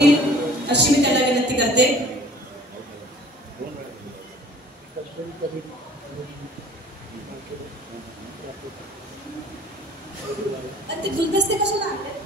अशी मी त्याला विनंती करते. ते गुलदस्ते कशाला आणले?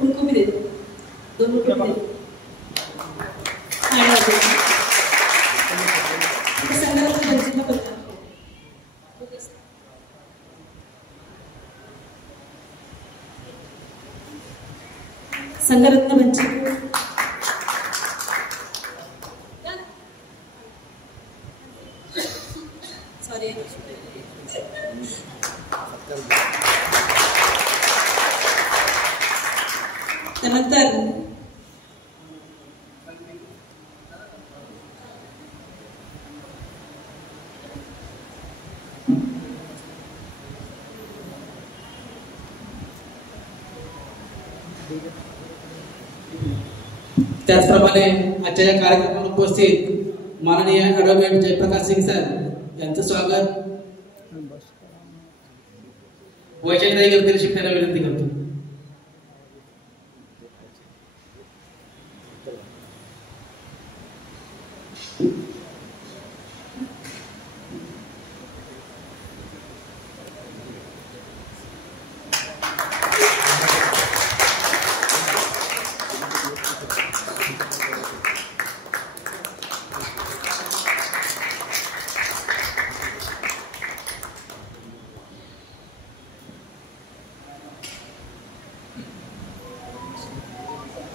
उनको भी दे दो, दोनों को दे दो. संगरत्न बंची सॉरी त्यानंतर त्याचप्रमाणे आजच्या या कार्यक्रमात उपस्थित माननीय ॲडव्होकेट जयप्रकाश सिंग सर यांचं स्वागत वैजयंताई करतील शिकण्याला विनंती करतो.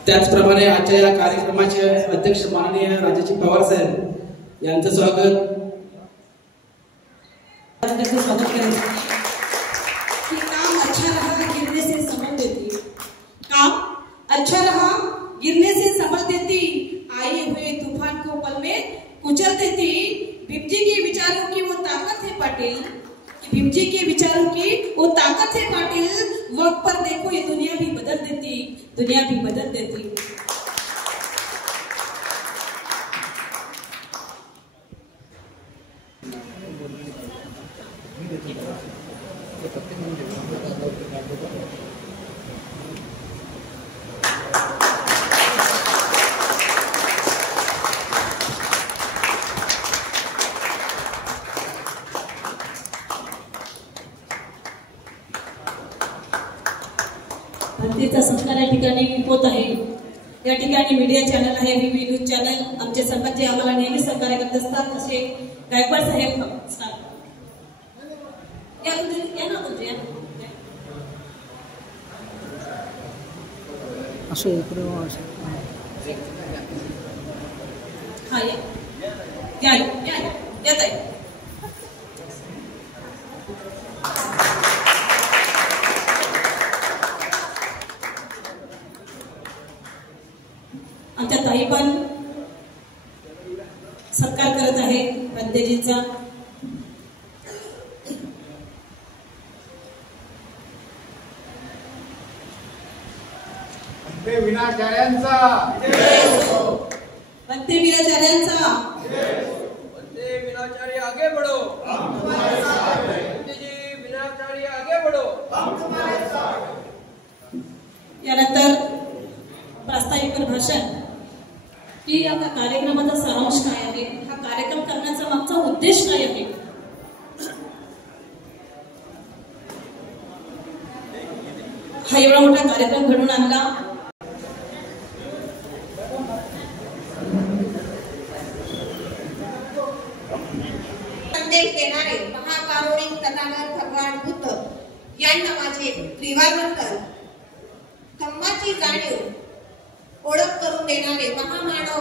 त्याचप्रमाणे आजच्या या कार्यक्रमाचे अध्यक्ष माननीय राजाजी पवार साहेब यांचं स्वागत करें. काम अच्छा रहा गिरने से संभल देती, काम अच्छा रहा गिरने से संभल देती, आए हुए तूफान को पल में कुचल देती. भीमजी के विचारों की वो ताकत है पाटिल, भीमजी के विचारों की वो ताकत है पाटिल. वक्त पर देखो ये दुनिया भी बदल देती, दुनिया भी बदल देती. भक्तीचा संस्कार या ठिकाणी होत आहे. या ठिकाणी मीडिया चॅनल आहे, व्हीव्ही न्यूज चॅनल, आमचे संघात जे आम्हाला नेहमी सहकार्य करत असतात असे गायकवाड साहेब या ना तुमचे हा या ताई. आमच्या ताई पण सत्कार करत आहे पंतजींचा. वंदे वीणाचार्यांचा, वंदे वीणाचार्यांचा, वंदे वीणाचार्य आगे बढ़ो, हम तुम्हारे साथ हैं. वंदे जी वीणाचार्य आगे बढ़ो, हम तुम्हारे साथ हैं. यानंतर प्रास्ताविक भाषण की या कार्यक्रमाचा सारांश काय आहे, हा कार्यक्रम करण्याचा मागचा उद्देश काय आहे. हा एवढा मोठा कार्यक्रम घडून आणला. संदेश देणारे महाकारुणिक तथागत भगवान बुद्ध यांना माझे त्रिवारवंदन. धम्माची जाणीव ओळख करून देणारे महामानव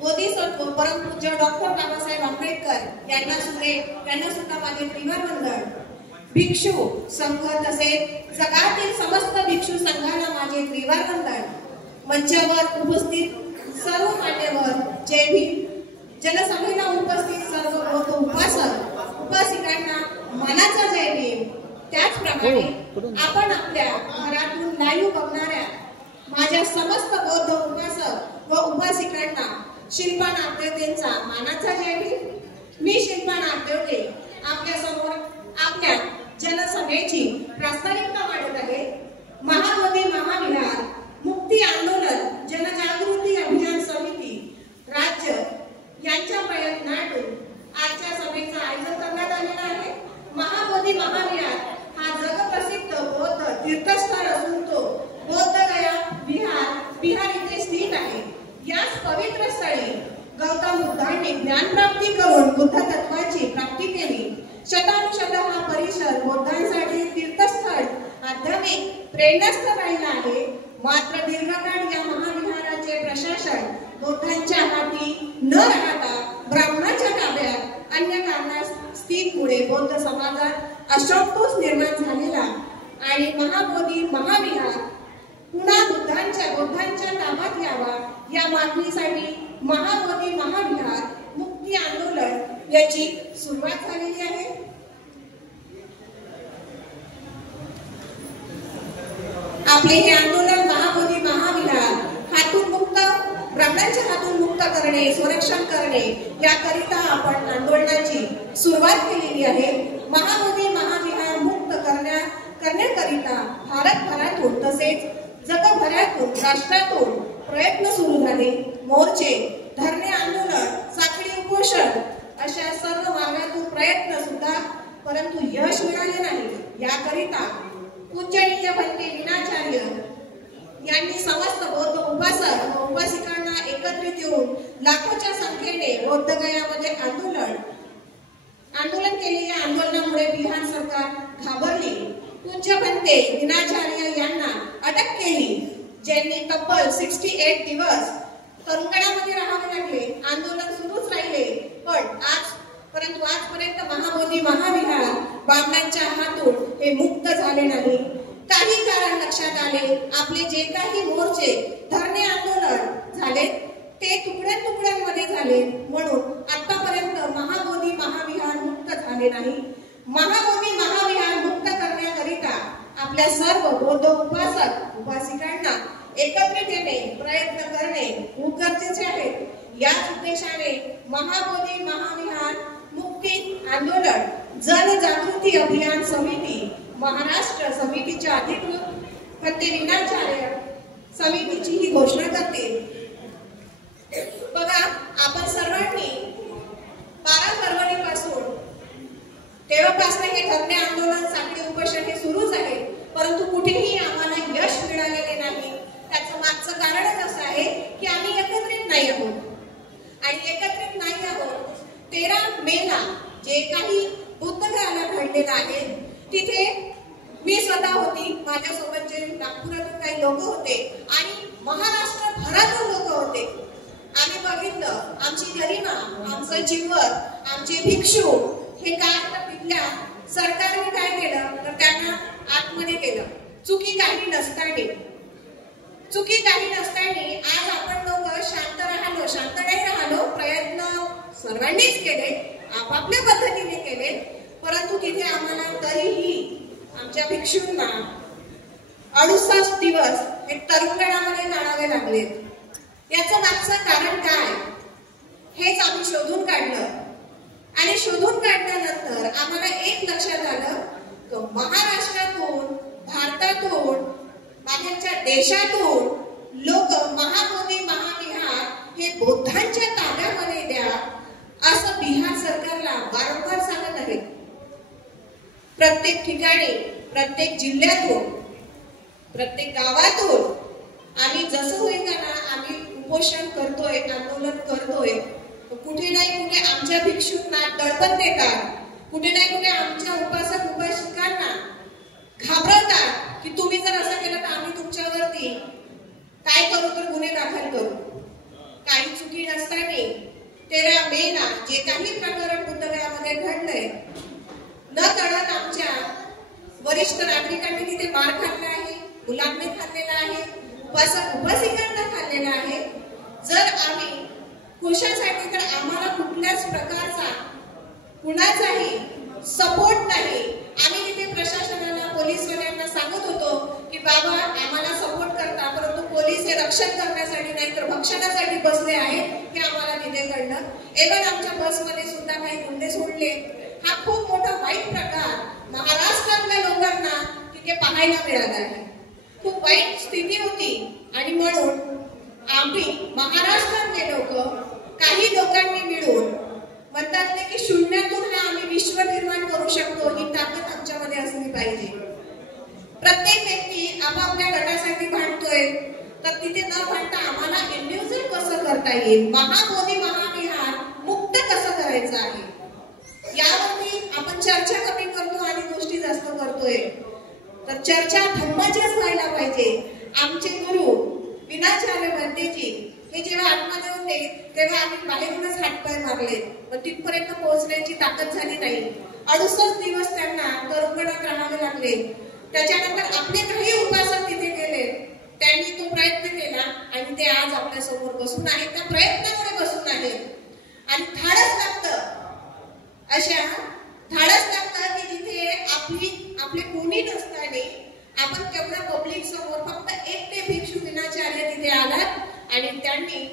बोधिसत्व परमपूज्य डॉक्टर बाबासाहेब आंबेडकर यांना सुद्धा माझे त्रिवारवंदन. भिक्षू संघ तसेच जगातील समस्त भिक्षू संघाला माझे त्रिवार वंदन. मंचावर उपस्थित सर्व मान्यवर, जय भीम. जनसभेला उपस्थित सर्व बौद्ध उपासक उपासिकांना मनाचा जय भीम. त्याचप्रमाणे आपण आपल्या घरातून लाईव्ह बघणाऱ्या माझ्या समस्त बौद्ध उपासक व उपासिकांना शिल्पा नागदेवतेंचा मानाचा जय भीम. मी शिल्पा नागदेवते आपल्या समोर आपल्या जनसभेची प्रास्ताविकता मांडत आहे. महाबोधी महाविहार मुक्ती आंदोलन जनजागृती अभियान समिती राज्य यांच्या प्रयत्नातून आजच्या सभेचं आयोजन करण्यात आलेलं आहे. महाबोधी महाविहार हा जगप्रसिद्ध बौद्ध तीर्थस्थळ असून तो बौद्ध गया बिहार इथे स्थित आहे. याच पवित्र स्थळी गौतम बुद्धांनी ज्ञानप्राप्ती करून बुद्ध तत्वाची प्राप्ती केली. शतानुशत हा परिसर बौद्धांसाठी तीर्थस्थळ आध्यात्मिक प्रेरणास्थळ राहिला आहे. मात्र दीर्घकाळ या महाविहाराचे प्रशासन बौद्धांच्या हाती न राहता ब्राह्मणाच्या ताब्यात अन्य कारणास्थितीमुळे बौद्ध समाजात असंतोष निर्माण झालेला आणि महाबोधी महाविहार पुन्हा बौद्धांच्या ताब्यात यावा या मागणीसाठी महाबोधी महाविहार मुक्ती आंदोलन याची सुरुवात झालेली आहे. आपले हे आंदोलन महाबोधी महाविहार हातून मुक्त ब्राह्मणांच्या हातून मुक्त करणे संरक्षण करणे याकरिता आपण आंदोलनाची सुरुवात केलेली आहे. महाबोधी महाविहार मुक्त करण्याकरिता भारतभरातून तसेच जगभरातून राष्ट्रातून प्रयत्न सुरू झाले. मोर्चे धरणे आंदोलन साखळी उपोषण अशा सर्व मार्गातून प्रयत्न सुद्धा परंतु यश मिळाले नाही. याकरिता पूजनीय भंते विनाचार्य यांनी समस्त बौद्ध उपासक व उपासिकांना एकत्रित येऊन लाखोच्या संख्येने बौद्ध गयामध्ये आंदोलन केले. या आंदोलनामुळे बिहार सरकार घाबरली. पूज्य भंते विनाचार्य यांना अटक केली, ज्यांनी तब्बल 68 दिवस तुरुंगामध्ये राहावे लागले. आंदोलन सुरूच राहिले परंतु आजपर्यंत महाबोधी महाविहार ब्राह्मणांच्या हातून हे मुक्त झाले नाही. काही कारण लक्षात आले. आपले जे काही मोर्चे धरणे आंदोलन झाले ते तुकड्यांमध्ये झाले म्हणून आतापर्यंत महाबोधी महाविहार मुक्त झाले नाही. महाबोधी महाविहार मुक्त करण्याकरिता आपल्या सर्व बौद्ध उपासक उपासिकांना एकत्रित येणे प्रयत्न करणे खूप गरजेचे आहे. याच उद्देशाने महाबोधी महाविहार मुक्ती आंदोलन जनजागृती अभियान समिती महाराष्ट्र समितीच्या अधिकृत भंते विनाचार्य समितीची ही घोषणा करते. बघा, आपण सर्वांनी 12 फरवरीपासून तेव्हापासून हे धरणे आंदोलन साखळी उपोषण हे सुरूच आहे परंतु कुठेही आम्हाला यश मिळालेले नाही. त्याचं मागचं कारणच असं आहे की आम्ही एकत्रित नाही आहोत आणि एकत्रित नाही आहोत. 13 मेला जे काही बुद्धगयाला घडलेलं आहे तिथे मी स्वतः होती, माझ्यासोबत जे नागपुरातून काही लोक होते आणि महाराष्ट्रभरातून लोक होते. आम्ही बघितलं आमची गरिमा, आमचं जीवन, आमचे भिक्षू हे काय तिथल्या सरकारने काय केलं तर त्यांना आतमध्ये केलं. चुकी काही नसताना आज आपण लोक शांत नाही राहिलो. प्रयत्न सर्वांनीच केले, आपापल्या पद्धतीने केले परंतु तिथे आम्हाला तरीही आमच्या भिक्षूंना 68 दिवस हे तुरुंगामध्ये जाणावे लागले. याचं मागचं कारण काय हेच आम्ही शोधून काढलं आणि शोधून काढल्यानंतर आम्हाला एक लक्षात आलं की महाराष्ट्रातून भारतातून बाहेरच्या देशातून लोक महाबोधी महाविहार हे बौद्धांच्या ताब्यामध्ये द्या असं बिहार सरकारला वारंवार सांगत आहेत. प्रत्येक ठिकाणी प्रत्येक जिल्ह्यातून प्रत्येक गावातून आम्ही जसं होईल ना आम्ही उपोषण करतोय आंदोलन करतोय. कुठे नाही कुठे आमच्या भिक्षूंना दडपण देतात, कुठे नाही कुठे आमच्या उपासक उपासिकांना घाबरवतात की तुम्ही जर असं केलं तर आम्ही तुमच्यावरती काय करू तर गुन्हे दाखल करू. काही चुकी नसताना 13 मेला जे काही प्रकरण बुद्धगयामध्ये घडलंय न कळत आमच्या वरिष्ठ नागरिकांनी तिथे मार खाल्ला आहे, मुलांनी खाल्लेला आहे, उपासिकांना खाल्लेला आहे. जर आम्ही खुशासाठी तर आम्हाला कुठल्याच प्रकारचा कुणाचाही सपोर्ट नाही. आम्ही तिथे प्रशासनाला पोलीसवाल्यांना सांगत होतो की बाबा आम्हाला सपोर्ट करता, परंतु पोलीस हे रक्षण करण्यासाठी नाही तर भक्षणासाठी बसले आहेत हे आम्हाला तिथे कळलं. एव्हन आमच्या बसमध्ये सुद्धा काही गुंडे सोडले. हा खूप मोठा वाईट प्रकार महाराष्ट्रातल्या लोकांना तिथे पाहायला मिळाला आहे. खूप वाईट स्थिती होती आणि म्हणून आम्ही महाराष्ट्रातले लोक काही लोकांनी मिळून म्हणतात की शून्यातून हा आम्ही विश्व निर्माण करू शकतो ही ताकद आमच्यामध्ये असली पाहिजे. प्रत्येक व्यक्ती आपापल्या गटासाठी भांडतोय तर तिथे न भांडता आम्हाला इंडिव्हिज्युअल कसं करता येईल, महाबोधी महाविहार मुक्त कसं करायचं आहे यावरती आपण चर्चा कमी करतो आणि गोष्टी जास्त करतोय. तर चर्चा धम्माचीच व्हायला पाहिजे. आमचे गुरु विनाचार्य भंतेजी हे जेव्हा आतमध्ये होते तेव्हा आम्ही बाहेरूनच हातपाय मारले, पण तिथपर्यंत पोहोचण्याची ताकद झाली नाही. 68 दिवस त्यांना तुरुंगात राहावे लागले. त्याच्यानंतर आपले काही उपासक तिथे गेले, त्यांनी तो प्रयत्न केला आणि ते आज आपल्या समोर बसून आहेत. त्या प्रयत्नामुळे बसून आहेत. आणि धाडस लागतं की जिथे आपले कोणी नसताना आपण तेवढ्या पब्लिक समोर फक्त एकटे भिक्षू विनाचार्य तिथे आलात आणि त्यांनी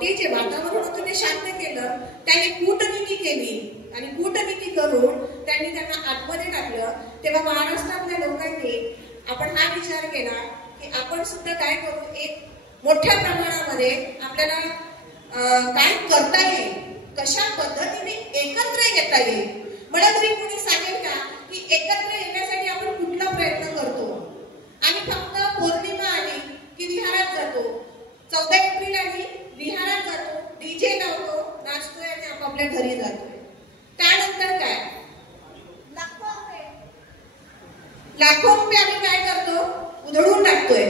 ते जे वातावरण होतं ते शांत केलं. त्यांनी कूटनीती केली आणि कूटनीती करून त्यांनी त्यांना आतमध्ये टाकलं. तेव्हा महाराष्ट्रातल्या लोकांनी आपण हा विचार केला की आपण सुद्धा काय करू, एक मोठ्या प्रमाणामध्ये आपल्याला काय करता येईल, कशा पद्धतीने एकत्र येता येईल. मला तरी कोणी सांगेल का की एकत्र येण्यासाठी आपण कुठला प्रयत्न करतो? आणि फक्त पौर्णिमा आली की विहारात जातो, 14 एप्रिल आली विहारात जातो, डीजे लावतो, नाचतोय आणि आपापल्या घरी जातोय. त्यानंतर काय, लाखो रुपये आम्ही काय करतो, उधळून टाकतोय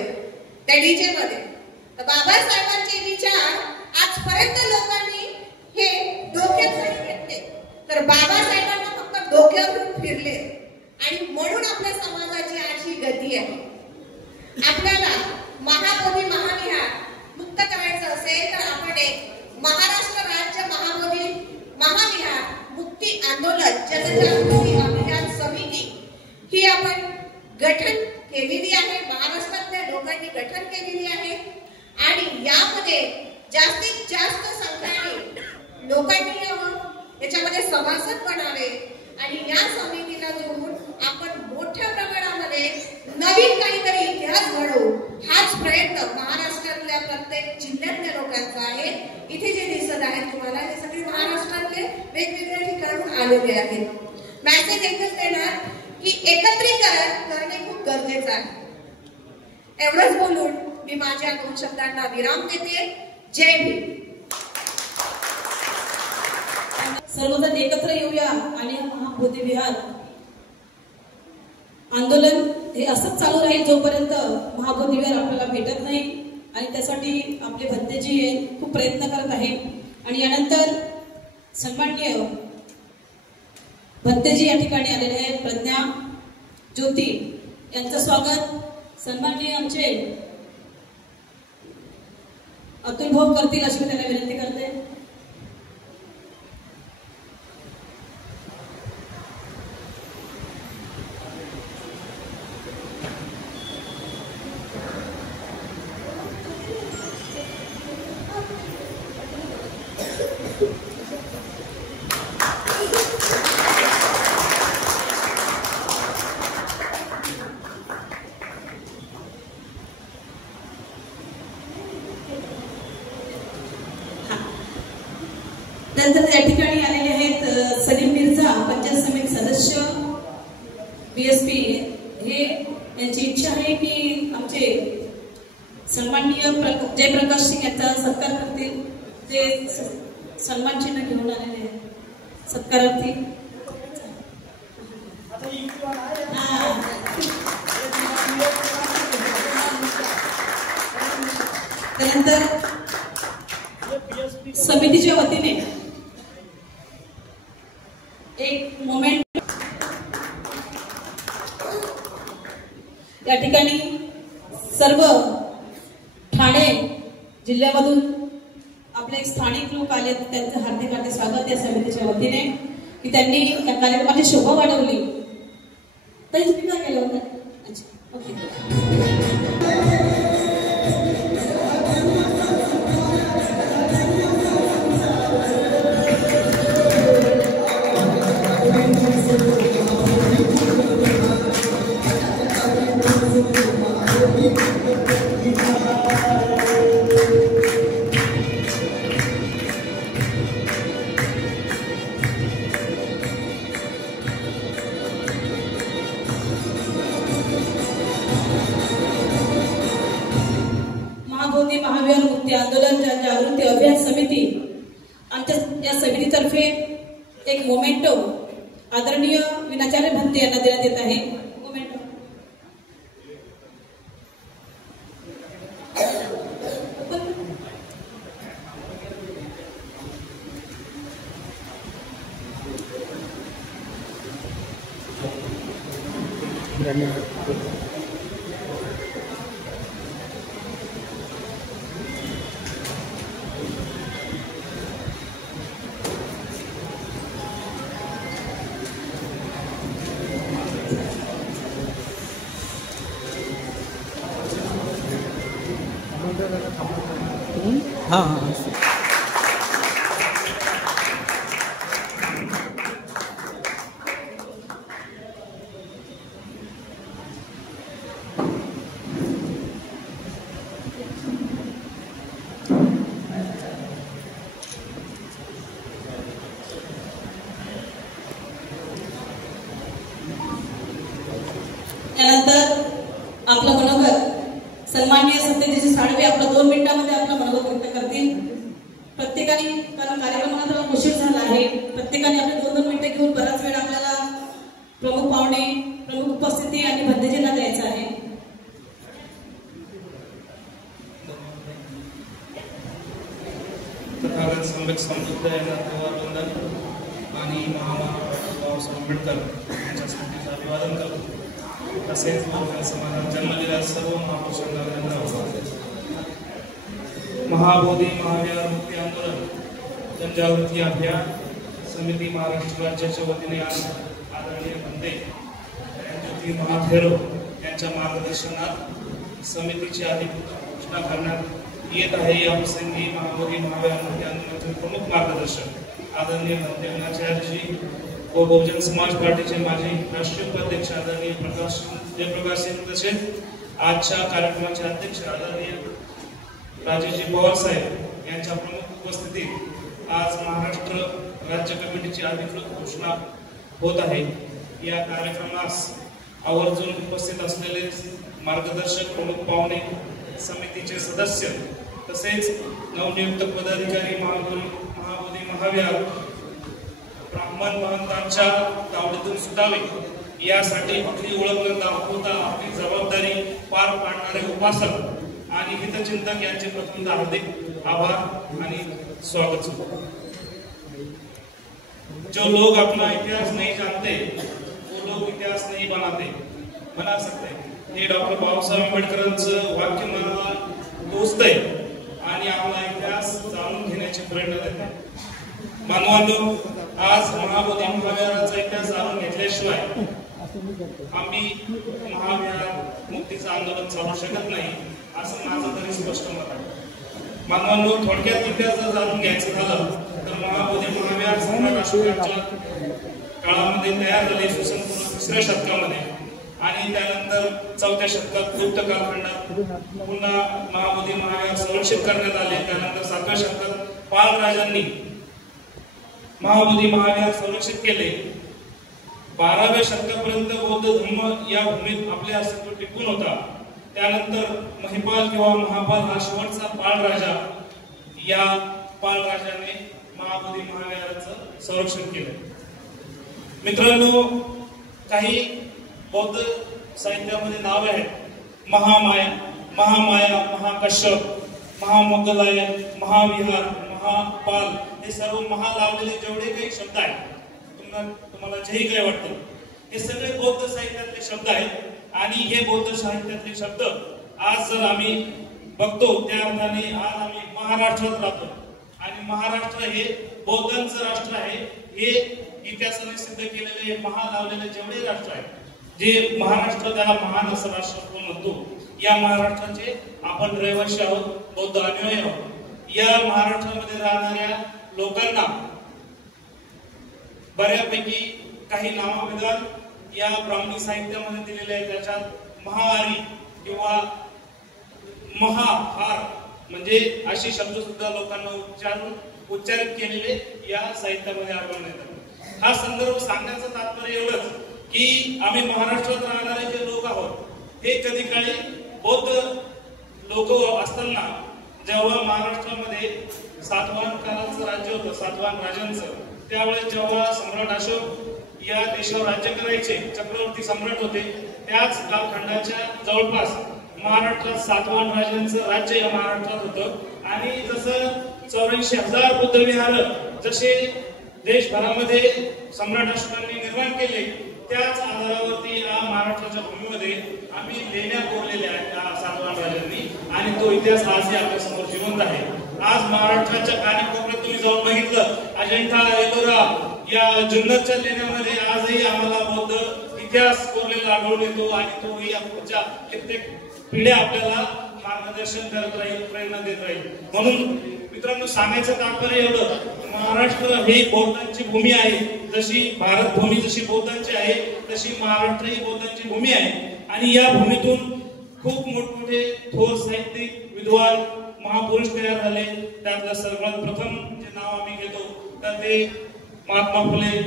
त्या डीजे मध्ये. तर बाबासाहेबांचे विचार आजपर्यंत लोकांनी हे डोक्यात जरी घेतले तर बाबासाहेबांना फक्त डोक्यावरून फिरले आणि म्हणून आपल्या समाजाची आज ही गती आहे. आपल्याला महाबोधी महाविहार मुक्त करायचं असेल तर आपण एक महाराष्ट्र राज्य महाबोधी महाविहार मुक्ती आंदोलन जनजागृती अभियान समिती ही आपण गठन केलेली आहे. महाराष्ट्रातल्या लोकांनी गठन केलेली आहे आणि यामध्ये जास्तीत जास्त संख्येने लोकांनी याच्यामध्ये सभासद बनावे आणि या समितीला जोडून आपण मोठ्या प्रमाणामध्ये नवीन काहीतरी इतिहास घडवू. हाच प्रयत्न महाराष्ट्रातल्या प्रत्येक जिल्ह्यातल्या लोकांचा आहे. इथे जे दिसत आहेत तुम्हाला हे सगळे महाराष्ट्रातले वेगवेगळ्या ठिकाणून आलेले आहेत. मॅसेज एकच देणार की एकत्रीकरण करणे खूप गरजेचं आहे. एवढंच बोलून मी माझ्या 2 शब्दांना विराम देते. जय भीम. सर्वजण एकत्र येऊया आणि महाबोधी विहार आंदोलन हे असंच चालू राहील जोपर्यंत महाबोधी विहार आपल्याला भेटत नाही. आणि त्यासाठी आपले भंतेजी खूप प्रयत्न करत आहे. आणि यानंतर सन्माननीय भंतेजी या ठिकाणी आलेले आहेत. प्रज्ञा ज्योती यांचं स्वागत सन्माननीय आमचे अतुल भाऊ करतील अशी मी त्यांना विनंती करते. त्यानंतर या ठिकाणी आलेले आहेत सलीम मिर्झा पंचायत समिती सदस्य बीएसपी. हे यांची इच्छा आहे की आमचे सन्माननीय जयप्रकाश सिंग यांचा सत्कार करतील. ते सन्मान चिन्ह घेऊन आलेले आहेत सत्कारार्थी. त्यानंतर समितीच्या वतीने एक मोमेंट या ठिकाणी सर्व ठाणे जिल्ह्यामधून आपले स्थानिक लोक आले, त्यांचं हार्दिक हार्दिक स्वागत या समितीच्या वतीने की त्यांनी या कार्यक्रमाची शोभा वाढवली. तरी तुम्ही काय केलं होतं? अच्छा, ओके. महाबोधी महावीर मुक्ती आंदोलन जनजागृती अभियान समिती आमच्या या समितीतर्फे एक मोमेंटो आदरणीय विनाचार्य भंते यांना देण्यात येत आहे. मोमेंटो त्यानंतर आपलं मनोगत सन्माननीय सत्यजित साळवे आपलं 2 मिनिटांमध्ये आपलं मनोगत व्यक्त करतील. प्रत्येकाने, कारण कार्यक्रमाला उशीर झाला आहे, प्रत्येकाने आपले 2-2 मिनिटं घेऊन बराच वेळ आपल्याला प्रमुख पाहुणे, प्रमुख उपस्थिती आणि भंतेजींना द्यायचं आहे. तथागत सम्यक समृद्ध वंदन आणि महामानव आंबेडकर यांच्या स्मृतीचं अभिवादन करतो. तसेच समाजात जन्मलेल्या सर्व महापुरुषांना महाबोधी महावीर मुक्ती आंदोलन जनजागृती अभियान समिती महाराष्ट्र राज्याच्या वतीने आज आदरणीय भंते ज्योती महाथेरो यांच्या मार्गदर्शनात समितीची अधिकृत घोषणा करण्यात येत आहे. या प्रसंगी महाबोधी महावीर मुक्ती आंदोलनाचे प्रमुख मार्गदर्शक आदरणीय भंते विनाचार्यजी व बहुजन समाज पार्टीचे माजी राष्ट्रीय उपाध्यक्ष आदरणीय जयप्रकाश सिंग तसेच आजच्या कार्यक्रमाचे अध्यक्ष आदरणीय राजेजी पवार साहेब यांच्या प्रमुख उपस्थितीत आज महाराष्ट्र राज्य कमिटीची अधिकृत घोषणा होत आहे. या कार्यक्रमास आवर्जून उपस्थित असलेले मार्गदर्शक प्रमुख पाहुणे, समितीचे सदस्य तसेच नवनियुक्त पदाधिकारी महाबोधी महावीर ब्राह्मण महंतांच्या तावडीतून सुटावे यासाठी आपली ओळख दाखवता आपली जबाबदारी पार पाडणारे उपासक आणि हितचिंतक यांचे प्रथमतः हार्दिक आभार आणि स्वागत. जो लोग अपना इतिहास नहीं जानते वो लोग इतिहास नहीं बना सकते. हे डॉक्टर बाबासाहेब आंबेडकरांचं वाक्य मला टोचतंय आणि आपला इतिहास जाणून घेण्याची प्रेरणा देते. मानवांनो, आज महाबोधी महावीरांचा इतिहास जाणून घेतल्याशिवाय आम्ही महावीर मुक्तीचं आंदोलन चालू शकत नाही असं माझं तरी स्पष्ट मत आहे. मानवांनो, थोडक्यात इतिहास जर जाणून घ्यायचं झालं तर महाबोधी महावीर सम्राट अशोकाच्या काळामध्ये तयार झाले इसवी सन 3ऱ्या शतकामध्ये आणि त्यानंतर 4थ्या शतकात गुप्त कालखंडात पुन्हा महाबोधी महावीर संरक्षित करण्यात आले. त्यानंतर 7व्या शतकात पाल राजांनी महाबोधी महावीर संरक्षित केले. 12व्या शतकापर्यंत बौद्ध धर्म या भूमीत आपले अस्तित्व टिकून होता. त्यानंतर महिपाल किंवा महापाल हा शेवटचा पाळ राजा, या पाळ राजाने महाबोधी महावीरांचं संरक्षण केलं. मित्रांनो, काही बौद्ध साहित्यामध्ये नावे आहेत. महामाया, महाकश्यप, महामोगलाय, महाविहार, महापाल, हे सर्व महा लावलेले जेवढे काही शब्द आहेत, तुम्हाला जेही काही वाटतं हे सगळे बौद्ध साहित्यातले शब्द आहेत आणि हे बौद्ध साहित्यातले शब्द आज जर आम्ही बघतो त्या अर्थाने आज आम्ही महाराष्ट्रात राहतो आणि महाराष्ट्र हे बौद्धांचं राष्ट्र आहे. हे इतिहासाने सिद्ध केलेले महान लावलेले जेवढे राष्ट्र आहे जे महाराष्ट्र त्याला महान असं राष्ट्र म्हणतो. या महाराष्ट्राचे आपण रहिवासी आहोत, बौद्ध अनुयायी आहोत. या महाराष्ट्रामध्ये राहणाऱ्या लोकांना बऱ्यापैकी काही नामविधान या ब्राह्मणी साहित्यामध्ये दिलेले आहे. त्याच्यात महाहारी किंवा महाहार म्हणजे असे शब्द सुद्धा लोकांना उच्चारित केलेले या साहित्यामध्ये आढळून येतात. हा संदर्भ सांगण्याचं तात्पर्य एवढंच की आम्ही महाराष्ट्रात राहणारे जे लोक आहोत हे कधी काळी बौद्ध लोक असताना जेव्हा महाराष्ट्रामध्ये सातवाहन काळाचं राज्य होतं, सातवाहन राजांचं, त्यावेळेस जेव्हा सम्राट अशोक या देशावर राज्य करायचे, चक्रवर्ती सम्राट होते, त्याच कालखंडाच्या जवळपास महाराष्ट्रात सातवाहन राजांचं राज्य या महाराष्ट्रात होतं. आणि जसं 84,000 बुद्धविहार जसे देशभरामध्ये सम्राट अशोकांनी निर्माण केले, त्याच आधारावरती या महाराष्ट्राच्या भूमीमध्ये आम्ही लेण्या कोरलेल्या आहेत त्या सातवाहन राजांनी आणि तो इतिहास आजही आपल्या समोर जिवंत आहे. आज महाराष्ट्राच्या कानाकोपऱ्यात तुम्ही जाऊन बघितलं, अजिंठा, एलोरा या जुन्नरच्या लेण्यामध्ये आजही आम्हाला बौद्ध इतिहास कोरलेला आढळून येतो आणि तो या पुढच्या कित्येक पिढ्या आपल्याला मार्गदर्शन करत राहील, प्रेरणा देत राहील. म्हणून मित्रांनो सांगायचं तात्पर्य एवढं, महाराष्ट्र ही बौद्धांची भूमी आहे. जशी भारत भूमी जशी बौद्धांची आहे तशी महाराष्ट्र ही बौद्धांची भूमी आहे. आणि या भूमीतून खूप मोठमोठे थोर साहित्यिक, विद्वान, महापुरुष तयार झाले. त्यातलं सर्वात प्रथम जे नाव आम्ही घेतो तर ते महात्मा फुले,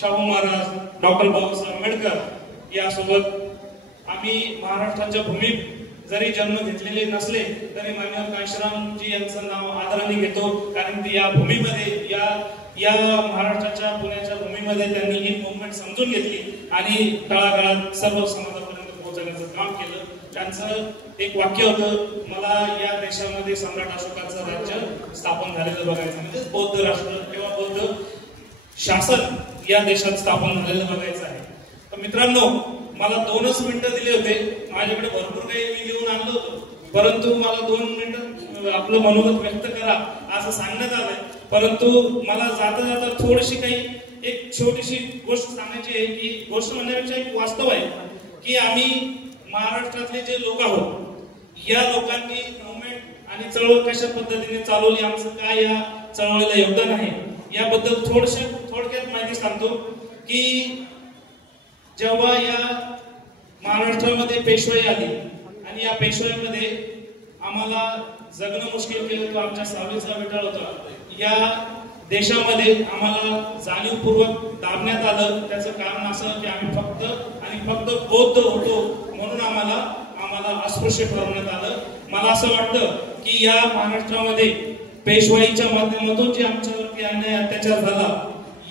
शाहू महाराज, डॉक्टर बाबासाहेब आंबेडकर यासोबत आम्ही महाराष्ट्राच्या भूमीत जरी जन्म घेतलेले नसले तरी मान्यवर काशीरामजी यांचं नाव आदराने घेतो. कारण ते या भूमीमध्ये या महाराष्ट्राच्या पुण्याच्या भूमीमध्ये त्यांनी ही मुवमेंट समजून घेतली आणि तळागाळात सर्व समाजापर्यंत पोहोचवण्याचं काम केलं. त्यांचं एक वाक्य होतं, मला या देशामध्ये सम्राट अशोकाचं राज्य स्थापन झालेलं बघायचं, म्हणजे बौद्ध राष्ट्र किंवा बौद्ध शासन या देशात स्थापन झालेलं बघायचं आहे. तर मित्रांनो मला 2च मिनिटं दिले होते, माझ्याकडे भरपूर काही मी लिहून आणलं होतं, परंतु मला 2 मिनिटं आपलं मनोगत व्यक्त करा असं सांगण्यात आलंय. परंतु मला जाता जाता थोडीशी काही एक छोटीशी गोष्ट सांगायची आहे की गोष्ट म्हणण्यापेक्षा एक वास्तव आहे की आम्ही महाराष्ट्रातले जे लोक आहोत या लोकांनी मुवमेंट आणि चळवळ कशा पद्धतीने चालवली, आमचं काय या चळवळीला योगदान आहे याबद्दल थोडक्यात माहिती सांगतो की जेव्हा या महाराष्ट्रामध्ये पेशवाई आली आणि या पेशवाईमध्ये आम्हाला जगणं मुश्किल केलं होतं, आमच्या सावलीचा विटाळ होता. या देशामध्ये आम्हाला जाणीवपूर्वक दाबण्यात आलं. त्याचं कारण असं की आम्ही फक्त बौद्ध होतो म्हणून आम्हाला अस्पृश्य ठरवण्यात आलं. मला असं वाटतं की या महाराष्ट्रामध्ये पेशवाईच्या माध्यमातून जे आमच्यावरती अन्याय अत्याचार झाला,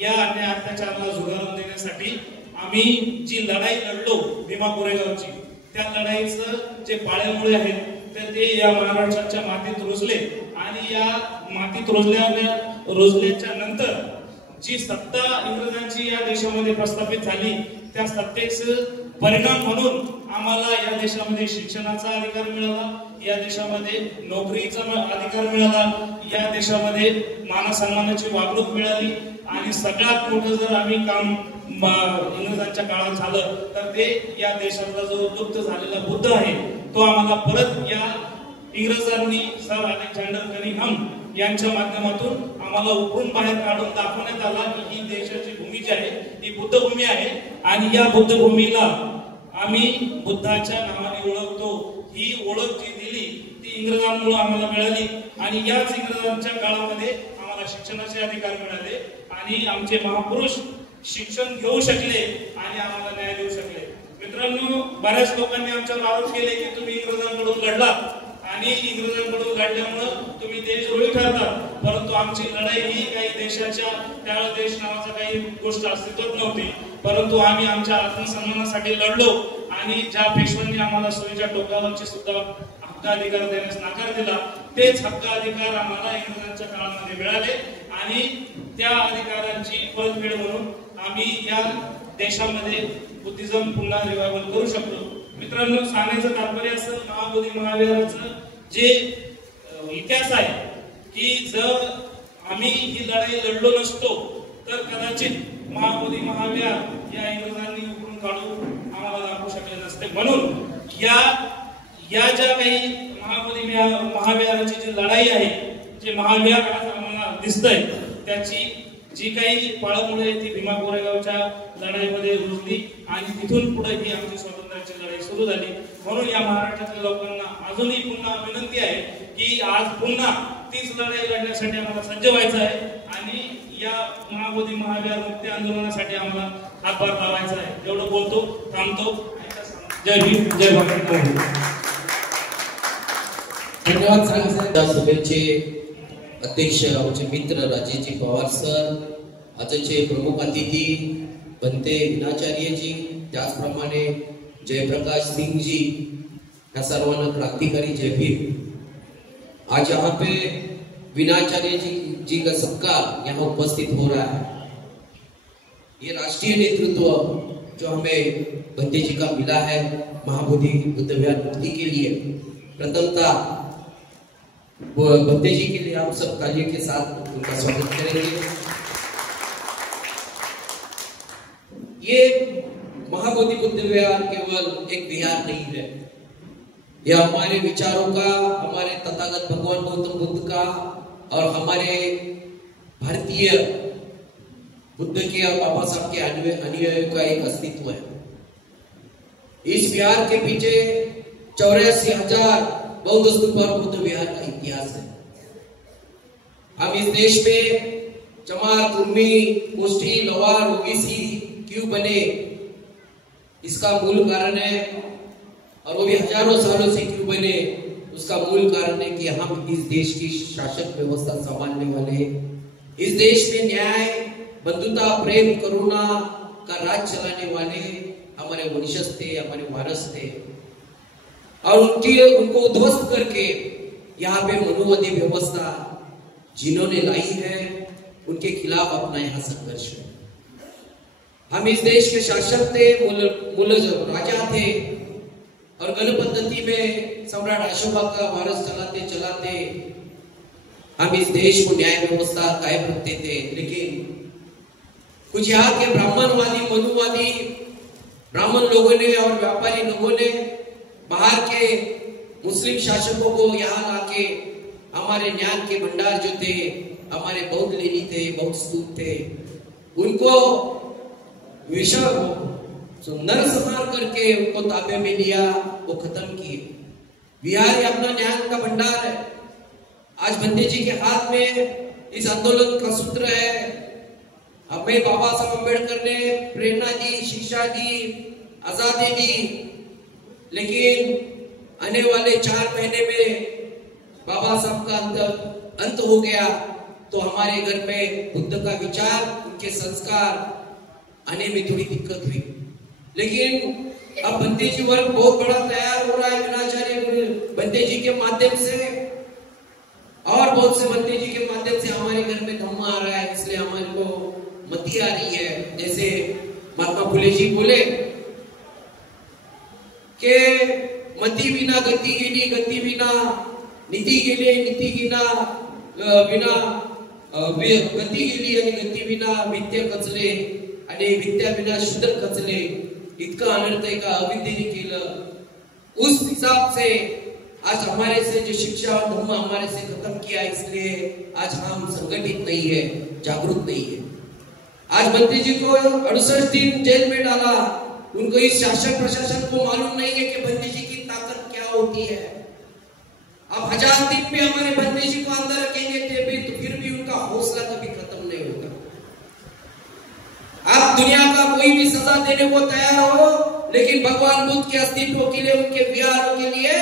या अन्याय अत्याचाराला झुगारून देण्यासाठी आम्ही जी लढाई लढलो भीमा कोरेगावची, त्या लढाईचं जे पाळेमुळे आहेत तर ते या महाराष्ट्राच्या मातीत रुजले. आणि या मातीत रुजल्याच्या नंतर जी सत्ता इंग्रजांची या देशामध्ये प्रस्थापित झाली, त्या सत्तेचं परिणाम म्हणून आम्हाला या देशामध्ये शिक्षणाचा अधिकार मिळाला, या देशामध्ये नोकरीचा अधिकार मिळाला, या देशामध्ये मानसन्मानाची वागणूक मिळाली. आणि सगळ्यात मोठं जर आम्ही काम इंग्रजांच्या काळात झालं तर ते या देशातला जो लुप्त झालेला बुद्ध आहे तो आम्हाला परत या इंग्रजांनी सर अलेक्झांडर कनिंघम यांच्या माध्यमातून आम्हाला उकरून बाहेर काढून दाखवण्यात आला की ही देशाची भूमी जी आहे ती बुद्ध भूमी आहे आणि या बुद्ध भूमीला आम्ही बुद्धाच्या नावाने ओळखतो. ही ओळख जी दिली ती इंग्रजांमुळे आम्हाला मिळाली आणि याच इंग्रजांच्या काळामध्ये आम्हाला शिक्षणाचे अधिकार मिळाले आणि आमचे महापुरुष शिक्षण घेऊ शकले आणि आम्हाला न्याय देऊ शकले. मित्रांनो बऱ्याच लोकांनी आमच्यावर आरोप केले की तुम्ही इंग्रजांकडून लढलात आणि इंग्रजांकडून लढल्यामुळं तुम्ही देशद्रोही ठरतात. परंतु आमची लढाई ही काही देशाच्या त्यावेळेस देश नावाचा काही गोष्ट अस्तित्वात नव्हती, परंतु आम्ही आमच्या आत्मसन्मानासाठी लढलो आणि ज्या पेशव्यांनी आम्हाला सोयीच्या टोकावरचे सुद्धा हक्काधिकार देण्यास नकार दिला तेच हक्काधिकार आम्हाला इंग्रजांच्या काळामध्ये मिळाले आणि त्या अधिकारांची परतफेड म्हणून आम्ही या देशामध्ये बुद्धिझम पुन्हा रिवायवल करू शकलो. मित्रांनो, सांगायचं तात्पर्य असं, महाबोधी महाविहाराचं जे इतिहास आहे की जर आम्ही ही लढाई लढलो नसतो तर कदाचित महाबोधी महाविहार या इंग्रजांनी उकरून काढून आम्हाला दाखवू शकले नसते. म्हणून या ज्या काही महाबोधी महाविहाराची जी लढाई आहे, जे महाविहार आज आम्हाला दिसतंय, त्याची जी काही पाळमुळे ती भीमा कोरेगावच्या लढाईमध्ये रुजली आणि तिथून पुढे ही आमची स्वातंत्र्याची लढाई सुरू झाली. म्हणून या महाराष्ट्रातील लोकांना अजूनही पुन्हा विनंती आहे की आज पुन्हा तीच लढाई लढण्यासाठी आम्हाला सज्ज व्हायचं आहे आणि या महाबोधी महाविहार मुक्ती आंदोलनासाठी आम्हाला हातभार लावायचा आहे. एवढं बोलतो, थांबतो. जय भीम, जय भारत. धन्यवाद साहेब. सभेचे अध्यक्ष आमचे मित्र राजेजी पवार सर, आजचे प्रमुख अतिथी बनते विनाचार्यजी, त्याचप्रमाणे जयप्रकाश सिंह जी, या सर्वांना क्रांतिकारी जय भीम. आज यहाँ पे विनाचार्य जी का सत्कार यहाँ उपस्थित हो रहा है. ये राष्ट्रीय नेतृत्व जो हमें बंते जी का मिला है महाबोधि बुद्ध विहार मुक्ति के लिए, प्रथमतः बंते जी के लिए आप सब तालियों के साथ उनका स्वागत करेंगे. ये महाबोधि बुद्ध विहार केवल एक विहार नहीं है, यह हमारे विचारों का, हमारे तथागत भगवान गौतम बुद्ध का और हमारे भारतीय बुद्ध के और बाबा साहब के अनुयायियों का एक अस्तित्व है. इस विहार के पीछे 84,000 बौद्ध स्तूप और बुद्ध विहार का इतिहास है. हम इस देश में चमार, कुर्मी, कोष्ठी, लवार, ओबीसी क्यों बने, इसका मूल कारण है, और वो भी हजारों सालों से क्यों बने, उसका मूल कारण है कि हम इस देश की शासक व्यवस्था संभालने वाले, इस देश में न्याय, बंधुता, प्रेम, करुणा का राज चलाने वाले हमारे वंशज थे, हमारे वारस थे. और उनको उध्वस्त करके यहाँ पे मनुवादी व्यवस्था जिन्होंने लाई है, उनके खिलाफ अपना यहाँ संघर्ष है. हम इस देश के शासक थे, मूल राजा थे, और गण पद्धति में सम्राट अशोका का वारस चलाते चलाते हम इस देश को न्याय व्यवस्था कायम रखते थे. लेकिन कुछ यहाँ के ब्राह्मणवादी, मनुवादी ब्राह्मण लोगों ने और व्यापारी लोगों ने बाहर के मुस्लिम शासकों को यहाँ लाके हमारे ज्ञान के भंडार जो थे, हमारे बौद्ध लेनी थे, बौद्ध स्तूप थे, उनको नरसंहार करके उनको ताबे में लिया, वो खत्म किए. बिहार अपना ज्ञान का भंडार है. आज बंते जी के हाथ में इस आंदोलन का सूत्र है. हमें बाबा साहब अम्बेडकर ने प्रेरणा दी, शिक्षा दी, आजादी दी, लेकिन आने वाले 4 महीने में बाबा साहब का अंत हो गया, तो हमारे घर में बुद्ध का विचार, उनके संस्कार आने में थोड़ी दिक्कत हुई. लेकिन अब बंते जी वर्ग बहुत बड़ा तैयार हो रहा है विनाचार्य बंते जी के माध्यम से, और बहुत से बंते जी के माध्यम से हमारे घर में धम्म आ रहा है, इसलिए हमारे को मति आ रही है. जैसे महात्मा फुले जी बोले के मति बिना गति गेली, गति बिना नीति गेले, नीति बिना गती गेली आणि गती विना विद्या कचले आणि विद्या विना शूद्र कचले. इतका अनर्थ एका अविद्येने केलं. उस हिसाब से आज हमारे से जो शिक्षा और धर्म हमारे से खत्म किया, इसलिए आज हम संगठित नहीं है, जागरूक नहीं है. आज बंते जी को 68 दिन जेल में डाला. उनको इस शासन प्रशासन को मालूम नहीं है कि बंते जी की ताकत क्या होती है. अब 1000 दिन पे हमारे बंते जी को अंदर रखेंगे तो फिर भी उनका हौसला कभी खत्म नहीं होगा. आप दुनिया का कोई भी सजा देने को तैयार हो, लेकिन भगवान बुद्ध के अस्तित्व के लिए, उनके विहारों के लिए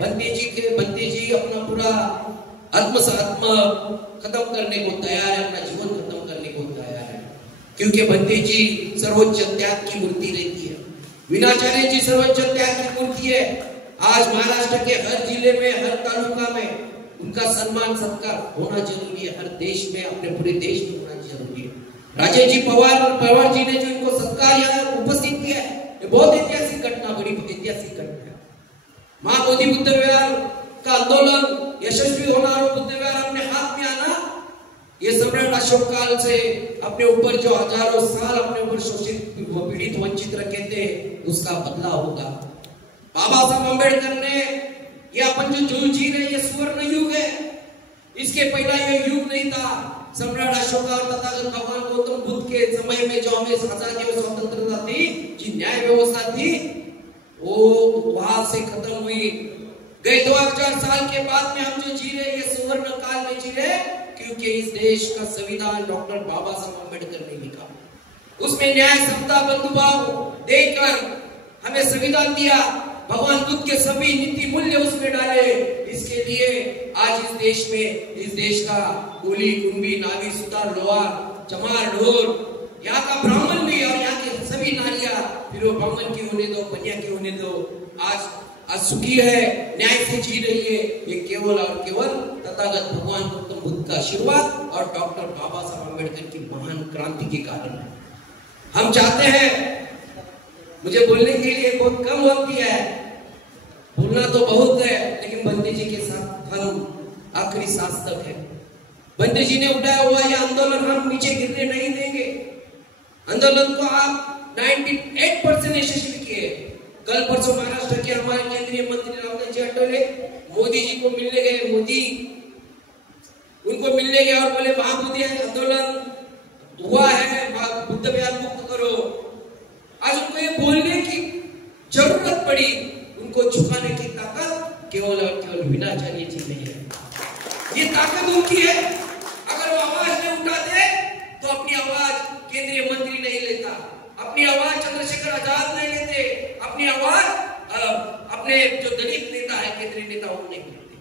बंते जी अपना पूरा आत्म खत्म करने को तैयार है, अपना जीवन खत्म करने को तैयार है. क्योंकि बंते जी सर्वोच्च त्याग की मूर्ति रहती है. विनाचार्य जी सर्वोच्च त्याग की मूर्ति है. आज महाराष्ट्र के हर जिले में, हर तालुका में उनका सम्मान सत्कार होना जरूरी है. हर देश में, अपने पूरे देश में होना जरूरी है. राजेश जी पवार जी ने जो इनको सत्कार यहाँ उपस्थित किया है, ये बहुत ऐतिहासिक घटना बड़ी ऐतिहासिक घटना है। महाबोधि बुद्ध विहार का आंदोलन यशस्वी होना और बुद्ध विहार अपने हाथ में आना, ये सम्राट अशोक काल से अपने ऊपर जो हजारों साल अपने ऊपर शोषित पीड़ित वंचित रखे थे उसका बदला होगा। बाबा साहब अम्बेडकर ने ये अपन जो युग जी रहे ये सुवर्ण युग है, इसके पहला ये युग नहीं था। सम्राट अशोक और तथागत भगवान गौतम बुद्ध के समय में जो हमें आजादी और स्वतंत्रता थी, जी न्याय व्यवस्था थी, वो वहां से खत्म हुई। गए 2000 साल के बाद में हम जो जी रहे ये सुवर्ण काल में जी रहे, क्योंकि इस देश का संविधान डॉक्टर बाबा साहब अम्बेडकर ने लिखा। उसमें न्याय, समता, बंधुभाव देकर हमें संविधान दिया। भगवान बुद्ध के सभी नीति मूल्य उसमें डाले। इसके लिए आज इस देश में, इस देश का कुली, कुंभी, नावी, सुतार, लोहार, चमार, ढोर, यहाँ का ब्राह्मण भी और यहाँ के सभी नारियां, फिर वो ब्राह्मण की होने दो, कन्या की होने दो, आज सुखी है, न्याय से जी रही है। ये केवल और केवल तथागत भगवान गौतम बुद्ध का आशीर्वाद और डॉक्टर बाबा साहब अम्बेडकर की महान क्रांति के कारण है। हम चाहते हैं, मुझे बोलने के लिए बहुत कम वक्त दिया है, बोलना तो बहुत है, लेकिन बंदे जी के साथ हम आखिरी सांस तक है। बंदे जी ने उठाया हुआ यह आंदोलन हम नीचे गिरने नहीं देंगे। आंदोलन को आप 98% यशस्वी किए। कल परसों महाराष्ट्र के हमारे केंद्रीय मंत्री रामदास जी अठवले मोदी जी को मिलने गए। मोदी उनको मिलने गए और बोले महाबोधि आंदोलन हुआ है, बुद्ध विहार मुक्त करो। आज उनको ये बोलने की जरूरत पड़ी। उनको झुकाने की ताकत केवल और केवल विनाचार्य जी में है। ये ताकत उनकी है। अगर वो आवाज नहीं उठाते तो अपनी आवाज केंद्रीय मंत्री नहीं लेता, अपनी आवाज चंद्रशेखर आजाद नहीं लेते, अपनी आवाज अपने जो दलित नेता है, केंद्रीय नेता, वो नहीं लेते।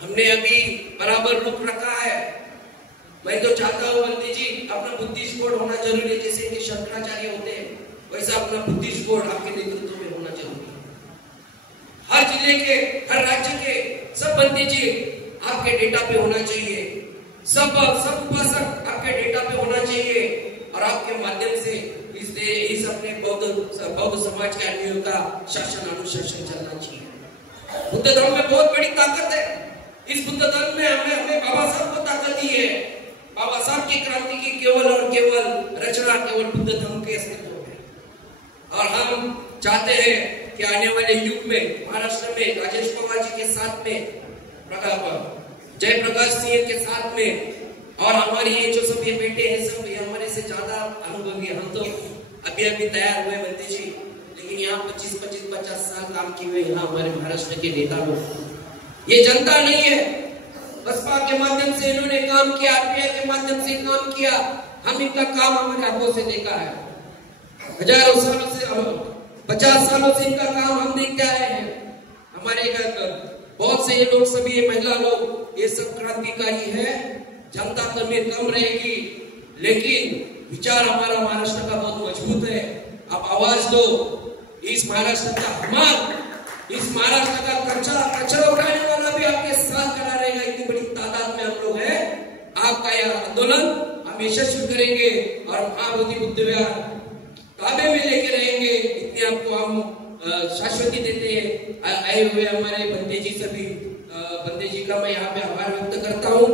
हमने अभी बराबर रुख रखा है। मैं तो चाहता हूँ बंदी जी, अपना बुद्धिस्ट बोर्ड होना जरूरी है। जैसे कि शंकराचार्य होते हैं वैसा अपना बुद्धिस्ट बोर्ड आपके नेतृत्व में होना जरूरी है। हर जिले के, हर राज्य के सब बंदी जी आपके डेटा पे होना चाहिए। सब उपासक आपके डेटा पे होना चाहिए और आपके माध्यम से इस अपने बौद्ध समाज के आदमियों का शासन अनुशासन चलना चाहिए। बुद्ध धर्म में बहुत बड़ी ताकत है। इस बुद्ध धर्म में हमें बाबा साहब को ताकत दी है। बाबा साहब की क्रांति की केवल और केवल रचना केवल बुद्ध धर्म के अस्तित्व में। और हम चाहते हैं कि आने वाले युग में महाराष्ट्र में राजेश पवार जी के साथ में, जयप्रकाश सिंह के साथ में, और हमारी ये जो सब ये बेटे हैं, सब ये हमारे से ज्यादा अनुभवी। हम तो अभी तैयार हुए बंदी जी, लेकिन यहाँ 25-50 साल काम किए हुए यहाँ हमारे महाराष्ट्र के नेता लोग। ये जनता नहीं है, बसपा के माध्यम से इन्होंने काम किया, आरपीआई के माध्यम से काम किया। हम इनका काम हमारे आंखों से देखा है। हजारों सालों से, 50 सालों से इनका काम हम देखते आए हैं। हमारे घर पर बहुत से ये लोग, सभी ये महिला लोग, ये सब क्रांतिकारी है। जनता कम रहेगी, लेकिन विचार हमारा महाराष्ट्र का बहुत मजबूत है। आप आवाज दो। इस महाराष्ट्र का इस महाराष्ट्र का कचरा उठाने वाला भी आपके साथ खड़ा रहेगा। इतनी बड़ी तादाद में हम लोग हैं। आपका यह आंदोलन हम यशस्वी करेंगे और महाबोधि बुद्ध विहार काबे में लेके रहेंगे। इतने आपको हम शाश्वती देते हैं। आए हुए हमारे बंदे जी सभी, बंदे जी का मैं यहाँ पे आभार व्यक्त करता हूँ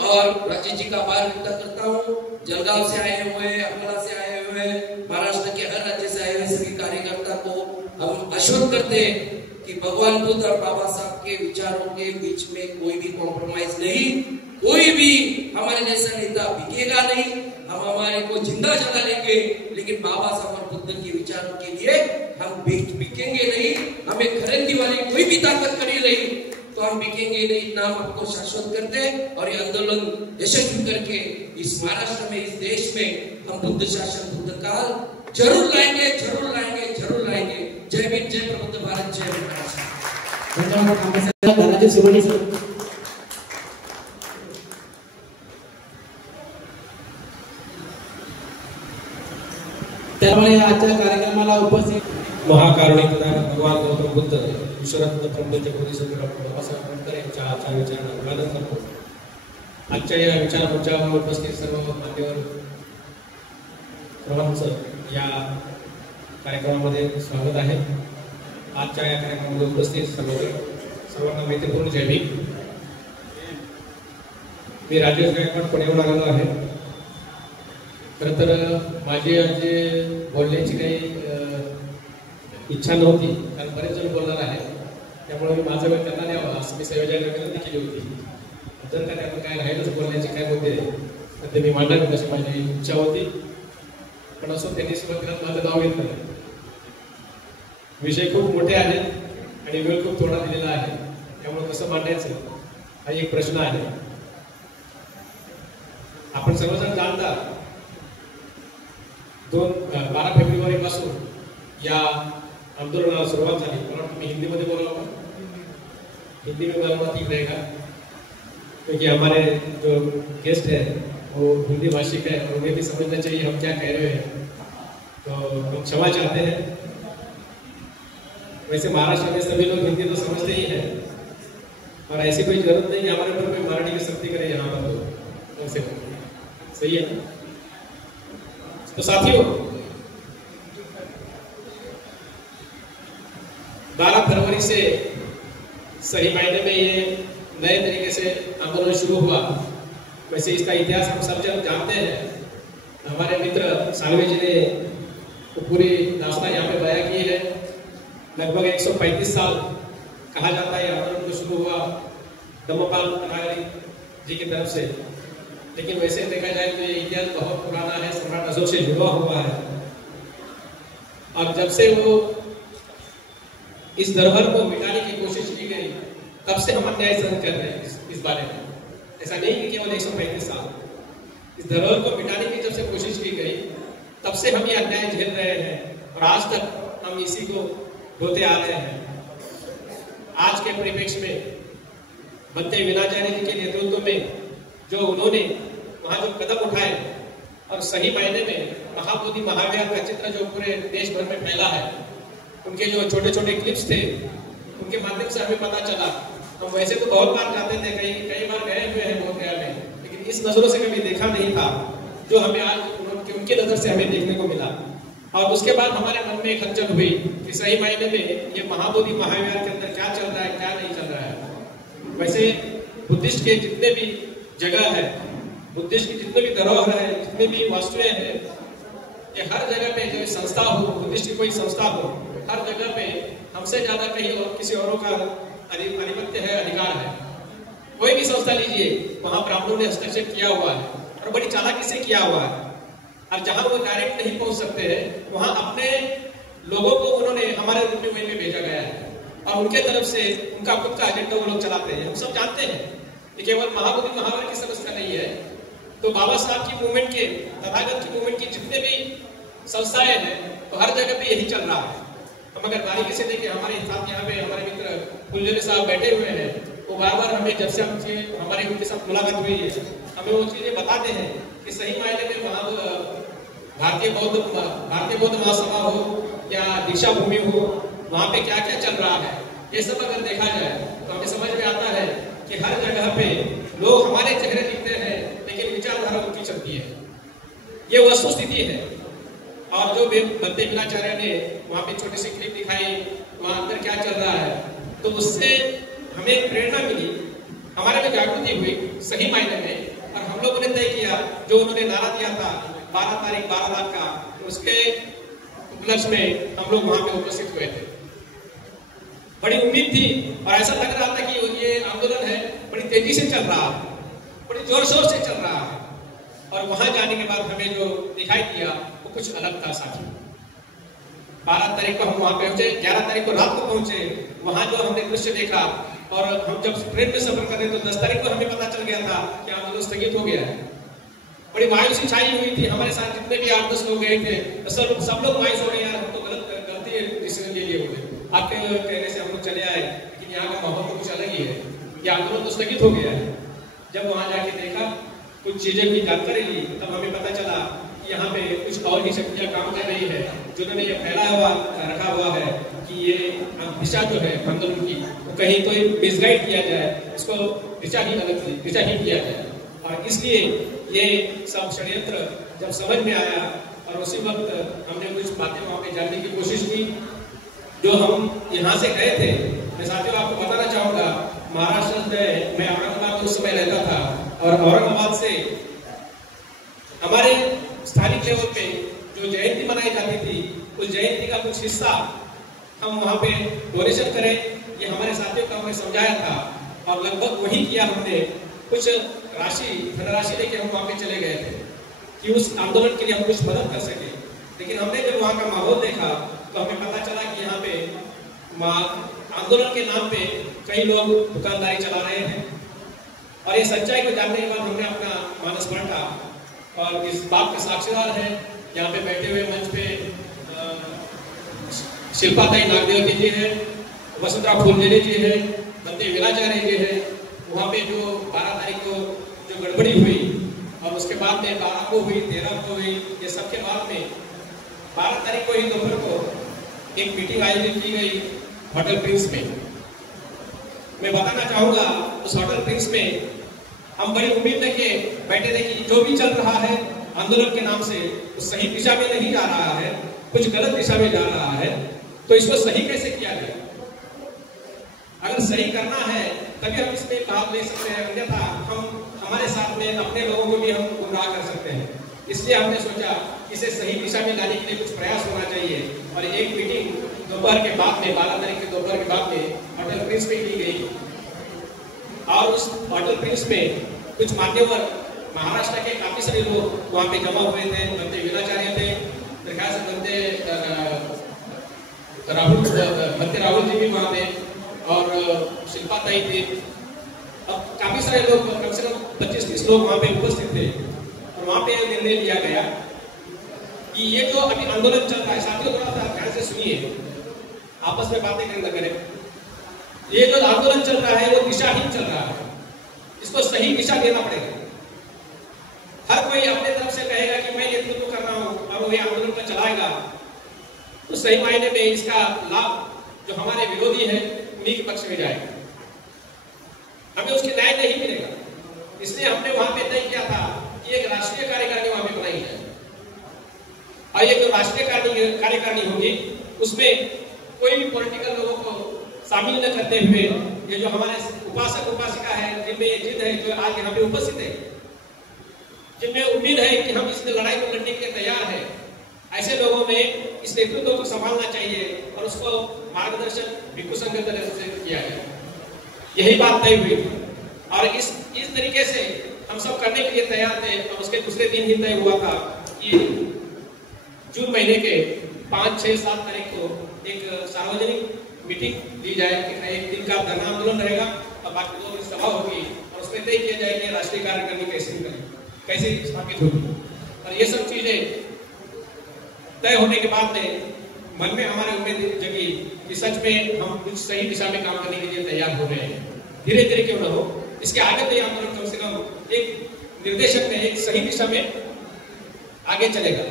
और राजेश जी का आभार व्यक्त करता हूँ। जलगांव से आए हुए, अकोला से आए हुए, महाराष्ट्र के हर राज्य से आए हुए सभी कार्यकर्ता को हम आश्वस्त करते हैं कि भगवान बुद्ध और बाबा साहब के विचारों के बीच में कोई भी कॉम्प्रोमाइज नहीं, कोई भी हमारे जैसा नेता बिकेगा नहीं। हम हमारे को जिंदा जला लेंगे, लेकिन बाबा साहब और बुद्ध के विचारों के लिए हम बिकेंगे नहीं। हमें खरीदने वाली कोई भी ताकत करी नहीं तो हम बिकेंगे नहीं। इतना हम आपको शाश्वत करते हैं और ये आंदोलन यशस्वी करके इस महाराष्ट्र में, इस देश में हम बुद्ध शासन, बुद्ध काल जरूर लाएंगे, जरूर लाएंगे, जरूर लाएंगे। जय भीम, जय प्रबुद्ध भारत, जय महाराष्ट्र। त्यामुळे आजच्या कार्यक्रमाला उपस्थित महाकारुणिक भगवान गौतम बुद्ध, ईश्वरत्न ब्रह्मचे बोधिसत्व डॉक्टर बाबासाहेब आंबेडकर यांच्या विचारांना अभिवादन करतो। आजच्या या विचार मंचावर उपस्थित सर्व मान्यवर सर्वांचं या कार्यक्रमामध्ये स्वागत आहे। आजच्या या कार्यक्रमामध्ये उपस्थित सर्वांना मैत्रीपूर्ण जय भीम. मी राजेश गायकवाड पुण्याहून आलेलो आहे. खरं तर माझी आज बोलण्याची काही इच्छा नव्हती, कारण बरेच जण बोलणार आहे, त्यामुळे मी माझा वेळ त्यांना द्यावा असं मी संयोजकांना विनंती केली होती. जर का त्यांना काय राहिलंच बोलण्याचे काय मुद्दे तर ते मी मांडावे अशी माझी इच्छा होती, पण असो त्यांनी सुरुवातीला माझं नाव घेतलं. विषय खूप मोठे आहेत आणि वेळ खूप थोडा दिलेला आहे, त्यामुळे कसं मांडायचं हा एक प्रश्न आहे. आपण सर्वजण जाणता 12 फेब्रुवारी पासून या आंदोलनाला सुरुवात झाली. मला तुम्ही हिंदीमध्ये बोला, हिंदी में बोलना ठीक रहेगा क्योंकि हमारे जो गेस्ट है वो हिंदी भाषिक है और उन्हें भी समझना चाहिए हम क्या कह रहे हैं, तो हम क्षमा चाहते हैं. वैसे महाराष्ट्र में सभी लोग हिंदी तो समझते ही हैं और ऐसी कोई जरूरत नहीं कि हमारे ऊपर कोई मराठी की सख्ती करे यहाँ पर, तो वैसे सही है. तो साथियों 12 फरवरी से सही मायने में ये नए तरीके से आंदोलन शुरू हुआ. वैसे इसका इतिहास हम सब जन जानते हैं. हमारे मित्र सालवे जी ने पूरी दास्तान यहाँ पे बयां की है. लगभग 135 साल कहा जाता है आंदोलन जो शुरू हुआ धम्मपाल नागरी जी की तरफ से, लेकिन वैसे देखा जाए तो ये इतिहास बहुत पुराना है, सम्राट अशोक से जुड़ा हुआ है. और जब से वो इस धरोहर को मिटाने की कोशिश की गई तब से हम अन्याय सहन कर रहे हैं. इस बारे में ऐसा नहीं कि केवल 135 साल, इस धरोहर को मिटाने की जब से कोशिश की गई तब से हम ये अन्याय झेल रहे हैं और आज तक हम इसी को होते आ रहे हैं. आज के परिप्रेक्ष्य में बनते वीणाचार्य जी के नेतृत्व में जो उन्होंने वहां जो कदम उठाए और सही मायने में महाबोधि महाविहार का चित्र जो पूरे देश भर में फैला है, उनके जो छोटे छोटे क्लिप्स थे उनके माध्यम से हमें पता चला. हम वैसे तो बहुत बार जाते थे, कई बार गए हुए हैं बोध गया में, लेकिन इस नजरों से कभी देखा नहीं था जो हमें आज उनकी नजर से हमें देखने को मिला. और उसके बाद हमारे मन में एक हलचल हुई कि सही मायने में ये महाबोधि महाविहार के अंदर क्या चल रहा है, क्या नहीं चल रहा है. वैसे बुद्धिस्ट के जितने भी जगह है, बुद्धिस्ट की जितने भी धरोहर है, जितने भी वस्तुएं हैं, ये हर जगह पे जो संस्था हो, बुद्धिस्ट की कोई संस्था हो, हर जगह पे हमसे ज्यादा कहीं और किसी औरों का आधिपत्य है, अधिकार है. कोई भी संस्था लीजिए वहां ब्राह्मणों ने हस्तक्षेप किया हुआ है और बड़ी चालाकी से किया हुआ है. और जहां वो डायरेक्ट नहीं पहुंच सकते हैं वहां अपने लोगों को उन्होंने हमारे रूप में वहीं पे भेजा गया है और उनके तरफ से उनका खुद का एजेंडा वो लोग चलाते हैं. हम सब जानते हैं ये केवल महाबोधि महावर की समस्या नहीं है. तो बाबा साहब की मूवमेंट के, तथागत की मूवमेंट की जितने भी संस्थाएं हैं तो हर जगह पे यही चल रहा है. हम अगर बारीकी से देखें, हमारे साथ यहाँ पे हमारे मित्र फुलझड़ी साहब बैठे हुए हैं, वो बार बार हमें जब से हमसे हमारी उनके साथ मुलाकात हुई है हमें वो चीजें बताते हैं कि सही मायने में वहाँ भारतीय बौद्ध महासभा हो या दीक्षा भूमि हो, वहाँ पे क्या क्या चल रहा है ये सब अगर देखा जाए तो हमें समझ में आता है कि हर जगह पे लोग हमारे चेहरे दिखते हैं लेकिन विचारधारा उनकी चलती है. ये वस्तु स्थिति है. और जो बनते वीणाचार्य ने वहाँ पे छोटी सी क्लिप दिखाई, वहाँ अंदर क्या चल रहा है, तो उससे हमें प्रेरणा मिली, हमारे में जागृति हुई सही मायने में. और हम लोगों ने तय किया जो उन्होंने नारा दिया था 12 तारीख 12 लाख का, उसके उपलक्ष्य में हम लोग वहां पे उपस्थित हुए थे. बड़ी उम्मीद थी और ऐसा लग रहा था कि ये आंदोलन है बड़ी तेजी से चल रहा है, बड़ी जोर शोर से चल रहा है. और वहां जाने के बाद हमें जो दिखाई दिया वो कुछ अलग था. साथी 12 तारीख को हम वहां पहुंचे, 11 तारीख को रात को पहुंचे. वहां जो हमने दृश्य देखा और हम जब ट्रेन में सफर कर रहे थे तो 10 तारीख को हमें पता चल गया था कि आंदोलन स्थगित हो गया है. बड़ी मायूसी सी छाई हुई थी. हमारे साथ जितने भी 8-10 लोग गए थे सब लोग मायूस हो रहे हैं, हम तो गलती डिसीजन ले लिए होंगे, आपके कहने से हम लोग चले आए, लेकिन यहाँ का माहौल तो कुछ अलग ही है. ये आंदोलन तो स्थगित हो गया है. जब वहां जाके देखा, कुछ चीजें की जानकारी ली, तब हमें पता चला कि यहाँ पे कुछ और ही शक्तियां काम कर रही है जिन्होंने ये फैला हुआ रखा हुआ है कि ये दिशा जो है आंदोलन की वो कहीं तो मिसगाइड किया जाए, इसको दिशाहीन किया जाए. और इसलिए ये सब षड्यंत्र जब समझ में आया और उसी वक्त हमने कुछ बातें वहाँ पे जानने की कोशिश की जो हम यहाँ से गए थे, मैं साथियों आपको बताना चाहूंगा, महाराष्ट्र में मैं औरंगाबाद में उस समय रहता था और औरंगाबाद से हमारे स्थानिक लेवल पे जो जयंती मनाई जाती थी उस जयंती का कुछ हिस्सा हम वहाँ पे डोनेशन करें, ये हमारे साथियों को हमने समझाया था और लगभग वही किया हमने। कुछ धनराशि लेके हम वहाँ पे चले गए थे कि उस आंदोलन के लिए हम कुछ मदद कर सके। लेकिन हमने जब वहाँ का माहौल देखा तो हमें पता चला कि यहाँ पे आंदोलन के नाम पे कई लोग दुकानदारी चला रहे हैं और ये सच्चाई को जानने के बाद हमने अपना मानस बांटा और इस बात के साक्षीदार हैं यहाँ पे बैठे हुए मंच पे शिल्पाताई नागदेवती जी है, वसुंधरा फूलदेवी जी है, बंदे वीराचार्य जी है। वहाँ पे जो 12 तारीख को जो गड़बड़ी हुई और उसके बाद में 12 को हुई, 13 को हुई, ये सबके बाद में 12 तारीख को ही दोपहर को एक मीटिंग आयोजित की गई होटल प्रिंस में। मैं बताना चाहूंगा उस होटल प्रिंस में हम बड़ी उम्मीद लेके बैठे थे कि जो भी चल रहा है आंदोलन के नाम से वो सही दिशा में नहीं जा रहा है, कुछ गलत दिशा में जा रहा है, तो इसको सही कैसे किया जाए। अगर सही करना है तभी हम इसमें भाग ले सकते हैं, अन्यथा हम हमारे साथ में अपने लोगों को भी हम गुमराह कर सकते हैं। इसलिए हमने सोचा इसे सही दिशा में लाने के लिए कुछ प्रयास होना चाहिए और एक मीटिंग दोपहर के बाद में 12 तारीख के दोपहर के बाद में होटल प्रिंस में की गई और उस होटल प्रिंस में कुछ मान्यवर महाराष्ट्र के काफी सारे लोग वहाँ पे जमा हुए थे। बंदे वीराचार्य थे, मेरे ख्याल से बंदे राहुल जी भी वहाँ थे और शिल्पाताई थी। अब काफी सारे लोग, कम से कम 25-30 लोग वहाँ पे उपस्थित थे और वहाँ पे निर्णय लिया गया कि ये जो अभी आंदोलन चल रहा है, साथियों थोड़ा सा ध्यान से सुनिए, आपस में बातें करना करें। ये जो आंदोलन चल रहा है वो दिशाहीन चल रहा है, इसको सही दिशा देना पड़ेगा। हर कोई अपने तरफ से कहेगा कि मैं नेतृत्व कर रहा हूं और वही आंदोलन का चलाएगा, तो सही मायने में इसका लाभ जो हमारे विरोधी है उन्हीं के पक्ष में जाएगा, हमें उसकी न्याय नहीं मिलेगा। इसलिए हमने वहां पे तय किया था कि एक राष्ट्रीय कार्यकारिणी वहां पे बनाई है और ये जो राष्ट्रीय कार्यकारिणी होगी उसमें कोई भी पॉलिटिकल लोगों को शामिल न करते हुए ये जो हमारे उपासक उपासिका है, जिनमें ये जिद है, जो आज यहाँ पे उपस्थित है, जिनमें उम्मीद है कि हम इस लड़ाई को लड़ने के लिए तैयार हैं, ऐसे लोगों में इस नेतृत्व को संभालना चाहिए और उसको मार्गदर्शन भिक्षु संघ की तरफ से किया जाए। यही बात तय हुई और इस तरीके से हम सब करने के लिए तैयार थे और उसके दूसरे दिन ही तय हुआ था कि जून महीने के 5, 6, 7 तारीख को एक सार्वजनिक मीटिंग दी जाए, एक दिन का धरना आंदोलन रहेगा और बाकी 2 दिन सभा होगी और उसमें तय किया जाए कि राष्ट्रीय कार्यकारिणी कैसे स्थापित होगी। और ये सब चीजें तय होने के बाद में मन में हमारे उम्मीद जगी कि सच में हम कुछ सही दिशा में काम करने के लिए तैयार हो रहे हैं। धीरे धीरे क्यों न हो, इसके आगे तो आंदोलन कम से कम एक निर्देशन में, एक सही दिशा में आगे चलेगा।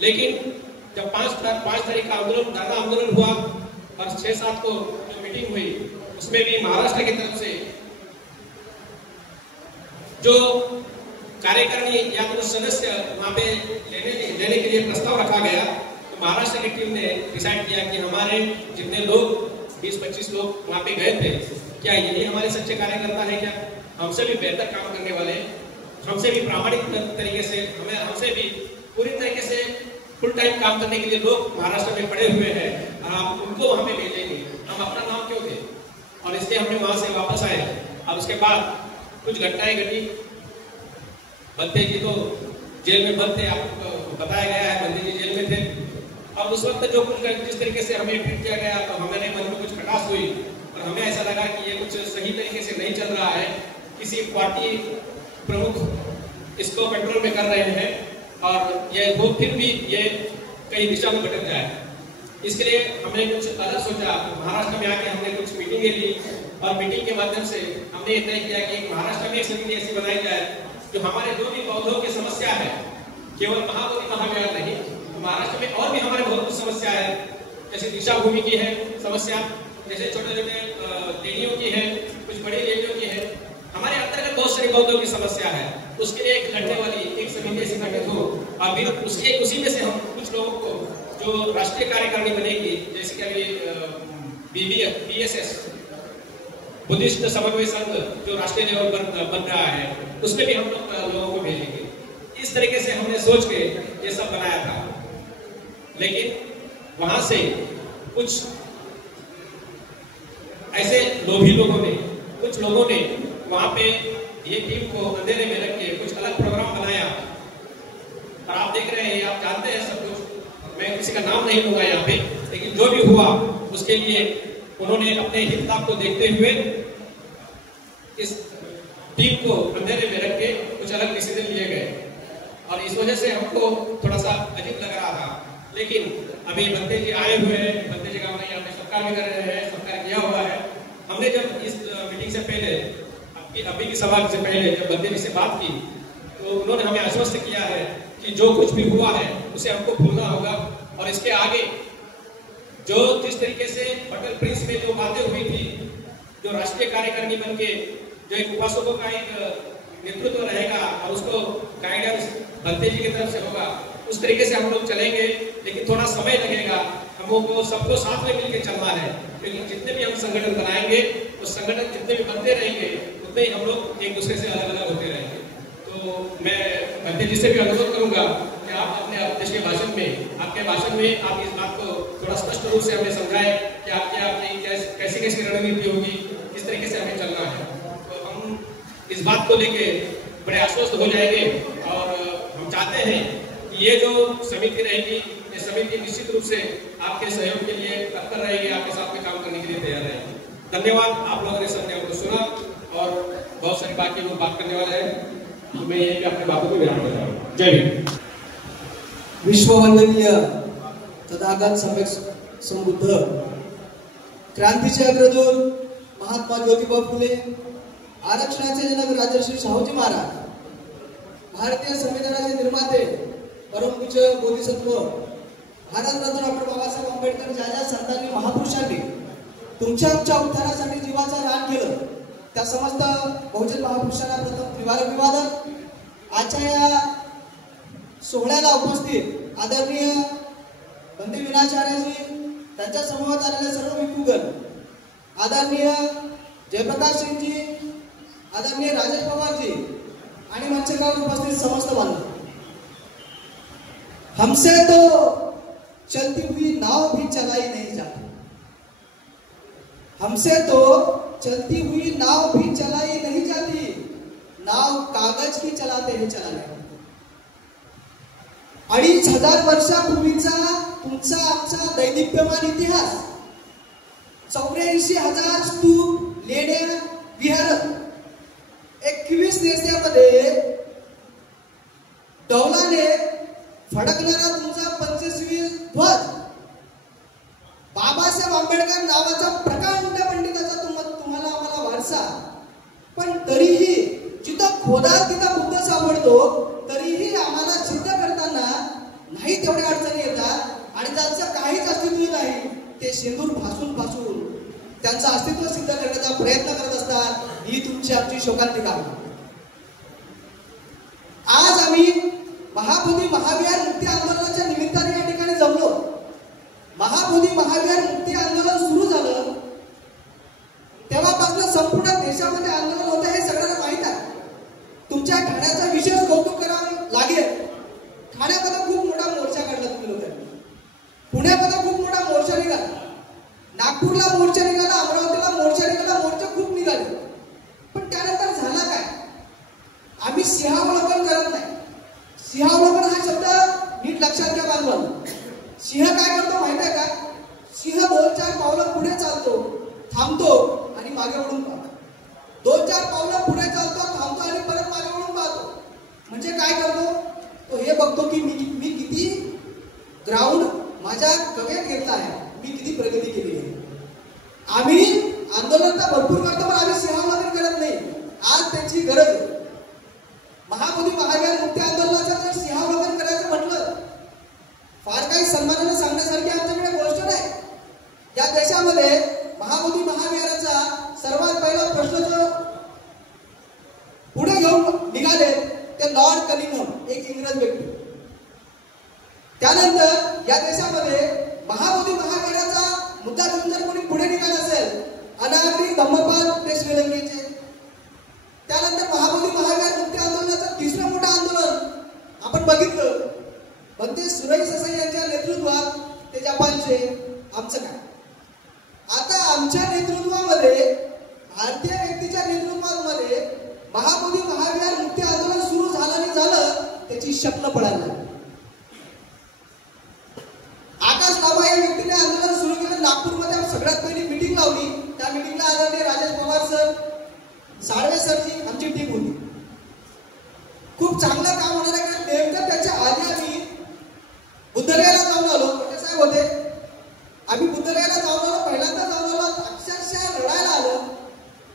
लेकिन जब 5 तारीख का आंदोलन, धरना आंदोलन हुआ और 6-7 को जो मीटिंग हुई उसमें भी महाराष्ट्र की तरफ से जो कार्यकारिणी या तो सदस्य वहाँ पे लेने के लिए प्रस्ताव रखा गया, तो महाराष्ट्र की टीम ने डिसाइड किया कि हमारे जितने लोग 20-25 लोग वहाँ पे गए थे, क्या यही हमारे सच्चे कार्यकर्ता है, क्या हमसे भी बेहतर काम करने वाले, हमसे भी प्रामाणिक तरीके से, हमसे भी पूरी तरीके से फुल टाइम काम करने के लिए लोग महाराष्ट्र में पड़े हुए हैं, आप उनको वहाँ पे भेजेंगे, हम अपना नाम क्यों दें। और इसलिए हमने वहाँ से वापस आए और उसके बाद कुछ घटनाएं घटी। बंदे जी तो जेल में बंद थे, आपको बताया गया है, बंदे जी जेल में थे और उस वक्त जो कुछ जिस तरीके से हमें ट्रीट किया गया तो हमारे मन में कुछ खटास हुई और हमें ऐसा लगा कि ये कुछ सही तरीके से नहीं चल रहा है, किसी पार्टी प्रमुख इसको कंट्रोल में कर रहे हैं और ये वो फिर भी ये कई दिशा में भटक जाए। इसके लिए हमने कुछ अलग सोचा। महाराष्ट्र में आके हमने कुछ मीटिंगें ली और मीटिंग के माध्यम से हमने ये तय किया कि महाराष्ट्र में एक समिति ऐसी बनाई जाए जो हमारे जो भी पौधों की समस्या है, केवल महाबोधि महाविहार नहीं, महाराष्ट्र में और भी हमारे बहुत कुछ समस्या है, जैसे दिशा भूमि की है समस्या, जैसे छोटे छोटे लेनियों की है, कुछ बड़ी लेनियों की है, हमारे अंतर्गत बहुत सारी पौधों की समस्या है। उसके लिए एक लड़ने वाली एक समिति ऐसी गठित हो और फिर उसी में से हम कुछ लोगों को जो राष्ट्रीय कार्यकारिणी बनेगी, जैसे कि अभी BSS बुद्धिस्ट समन्वय संघ जो राष्ट्रीय लेवल पर बन रहा है, उसमें भी हम लोगों को भेजेंगे। इस तरीके से हमने सोच के ये सब बनाया था, लेकिन वहां से कुछ ऐसे लोभी लोगों ने, कुछ लोगों ने वहां पे ये टीम को अंधेरे में रख के कुछ अलग प्रोग्राम बनाया। और आप देख रहे हैं, आप जानते हैं सब कुछ, मैं किसी का नाम नहीं लूंगा यहाँ पे, लेकिन जो भी हुआ उसके लिए उन्होंने अपने हित लाभ को देखते हुए इस टीम को अंधेरे में रख के कुछ अलग डिसीजन लिए गए। और इस वजह से हमको थोड़ा सा अजीब लग रहा था। लेकिन अभी बंते जी आए हुए हैं, बंते जी का हमने यहाँ पे सत्कार भी कर रहे हैं, सत्कार किया हुआ है। हमने जब इस मीटिंग से पहले, अभी की सभा से पहले जब बंते जी से बात की, तो उन्होंने हमें आश्वस्त किया है कि जो कुछ भी हुआ है उसे हमको भूलना होगा, और इसके आगे जो जिस तरीके से होटल प्रिंस में जो बातें हुई थी, जो राष्ट्रीय कार्यकारिणी बन के जो एक उपासकों का एक नेतृत्व रहेगा और उसको गाइडेंस बंते जी की तरफ से होगा, उस तरीके से हम लोग चलेंगे। लेकिन थोड़ा समय लगेगा, हमको सबको साथ में मिलकर चलना है, क्योंकि जितने भी हम संगठन बनाएंगे, उस संगठन जितने भी बनते रहेंगे, उतने ही हम लोग एक दूसरे से अलग अलग होते रहेंगे। तो मैं बंते जी से भी अनुरोध करूंगा कि आप अपने अध्यक्ष के भाषण में, आपके भाषण में आप इस बात को थोड़ा स्पष्ट रूप से हमें समझाएं कि आपकी कैसी कैसी रणनीति होगी, किस तरीके से हमें चलना है। तो हम इस बात को लेके बड़े आश्वस्त हो जाएंगे, और हम चाहते हैं कि ये जो समिति रहेगी, ये समिति निश्चित रूप से आपके सहयोग के लिए तत्पर रहेगी, आपके साथ में काम करने के लिए तैयार रहेगी। धन्यवाद, आप लोगों ने सबने हमको सुना, और बहुत सारी बाकी लोग बात करने वाले हैं, तो मैं ये अपने बातों को विराम देता हूँ। जय हिंद। विश्ववंदनीय तथागत सम्यक संबुद्ध क्रांतीचे अग्रदूत महात्मा ज्योतिबा फुले, आरक्षणाचे जनक राजर्षी शाहूजी महाराज, भारतीय संविधानाचे निर्माते परमपूज्य बोधिसत्व भारतरत्न डॉक्टर बाबासाहेब आंबेडकर, ज्या ज्या संतांनी महापुरुषांनी तुमच्या आमच्या उत्थानासाठी जीवाचा रान केलं, त्या समस्त बहुजन महापुरुषांना प्रथम त्रिवार अभिवादन। आजच्या या सोहळ्याला उपस्थित आदरणीय बंते विनाचार्यजी, त्यांच्या समूहात आलेले सर्व भिक्खूगण, आदरणीय जयप्रकाश सिंहजी, आदरणीय राजेश पवारजी आणि मंचकावर उपस्थित समस्त बांधव, हमसे तो चलती हुई नाव भी चलाई नहीं जाती, हमसे तो चलती हुई नाव भी चलाई नहीं जाती, नाव कागज की चलाते हैं चलाने। 2500 वर्षापूर्वीचा तुमचा आमचा दैदिप्यमान इतिहास, 84,000 स्तूप, लेण्या, विहार, 21 देशामध्ये डौलाने फडकणारा तुमचा 25वी ध्वज, बाबासाहेब आंबेडकर नावाचा प्रकांड पंडिताचा तुम्हाला आम्हाला वारसा, पण तरीही जिथं खोदाल तिथं बुद्ध सापडतो, तरीही आम्हाला सिद्ध करताना नाही तेवढ्या अडचणी येतात, आणि त्यांचं काहीच अस्तित्व नाही, ते शेंदूर फासून त्यांचं अस्तित्व सिद्ध करण्याचा प्रयत्न करत असतात। ही तुमची आमची शोकांतिका। आज आम्ही महाबोधी महाविहार मुक्ती आंदोलनाच्या निमित्ताने या ठिकाणी जमलो। महाबोधी महाविहार मुक्ती आंदोलन सुरू झालं तेव्हापासून संपूर्ण देशामध्ये आंदोलन होतं हे सगळ्यांना माहित आहे। तुमच्या ठाण्याचा विशेष कौतुक करावं लागेल। ठाण्यामध्ये खूप मोठा मोर्चा काढला तुम्ही लोकांनी, पुण्यामध्ये खूप मोठा मोर्चा निघाला, नागपूरला मोर्चा निघाला, अमरावतीला मोर्चा निघाला, मोर्चा खूप निघाले, पण त्यानंतर झाला काय? आम्ही सिंहावलोकन करत नाही। सिंहावलोकन हा शब्द नीट लक्षात घ्या बांधवांनो। सिंह काय करतो माहिती आहे का? सिंह 2-4 पावलं पुढे चालतो, थांबतो आणि मागे वळून पाहतो। 2-4 पावलं पुढे चालतो, थांबतो आणि परत मागे वळून पाहतो। म्हणजे काय करतो तो? हे बघतो की मी किती ग्राउंड माझ्या कव्यात घेतला आहे, मी किती प्रगती केली आहे। आम्ही आंदोलन तर भरपूर करतो, पण आम्ही सिंहावलोकन करत नाही। आज त्याची गरज आहे। महाबोधी महाविहार मुक्ती आंदोलनाचं जर सिंहावलोकन करायचं म्हटलं, फार काही सन्मानाने सांगण्यासारखी आमच्याकडे गोष्ट नाही। या देशामध्ये महाबोधी महाविहाराचा सर्वात पहिला प्रश्न जो पुढे घेऊन निघाले ते लॉर्ड कनिंघम, एक इंग्रज व्यक्ती। त्यानंतर या देशामध्ये महाबोधी महाविहाराचा मुद्दा घेऊन जर कोणी पुढे निघाले आमचं काय? आता आमच्या नेतृत्वामध्ये, भारतीय व्यक्तीच्या नेतृत्वामध्ये महाबोधी महाविहार मुक्ती आंदोलन सुरू झालं नाही झालं त्याची शक्ल पडायला लागली. आकाश लांबा या व्यक्तीने आंदोलन सुरू केलं. नागपूरमध्ये सगळ्यात पहिली मीटिंग लावली. त्या मीटिंगला आदरणीय राजेश पवार सर, साळवे सरची आमची टीम होती. खूप चांगलं काम होणार आहे. नेमकं त्याच्या आधी आम्ही बुद्धगयाला जाऊन आलो. साहेब होते, आम्ही बुद्धगयाला जाऊन आलो. पहिल्यांदा जाऊन आलो, अक्षरशः रडायला आलं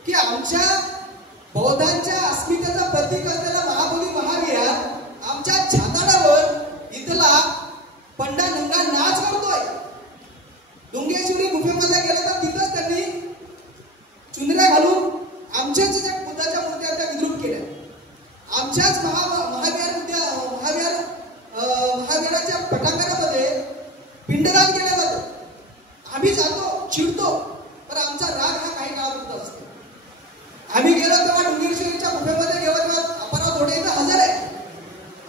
की आमच्या बौद्धांच्या अस्मितेचं प्रतीक असलेला महाबोधी महाविहार आमच्या छाताडावर इथला पंडा नंगा नाच करतोय. डोंगेश्वरी गुफेमध्ये गेलं तर तिथंच त्यांनी चुनऱ्या घालून आमच्याच ज्या बुद्धाच्या मूर्त्या त्या विद्रूप केल्या. आमच्याच महाविहाराच्या पटांगणामध्ये पिंडदान केलं जातं. आम्ही जातो, चिडतो, पण आमचा राग हा काही काळापुरता असतो. आम्ही गेलो तेव्हा डोंगेश्वरीच्या गुफेमध्ये गेलो, अप्पाराव धोटे इथं हजर आहे.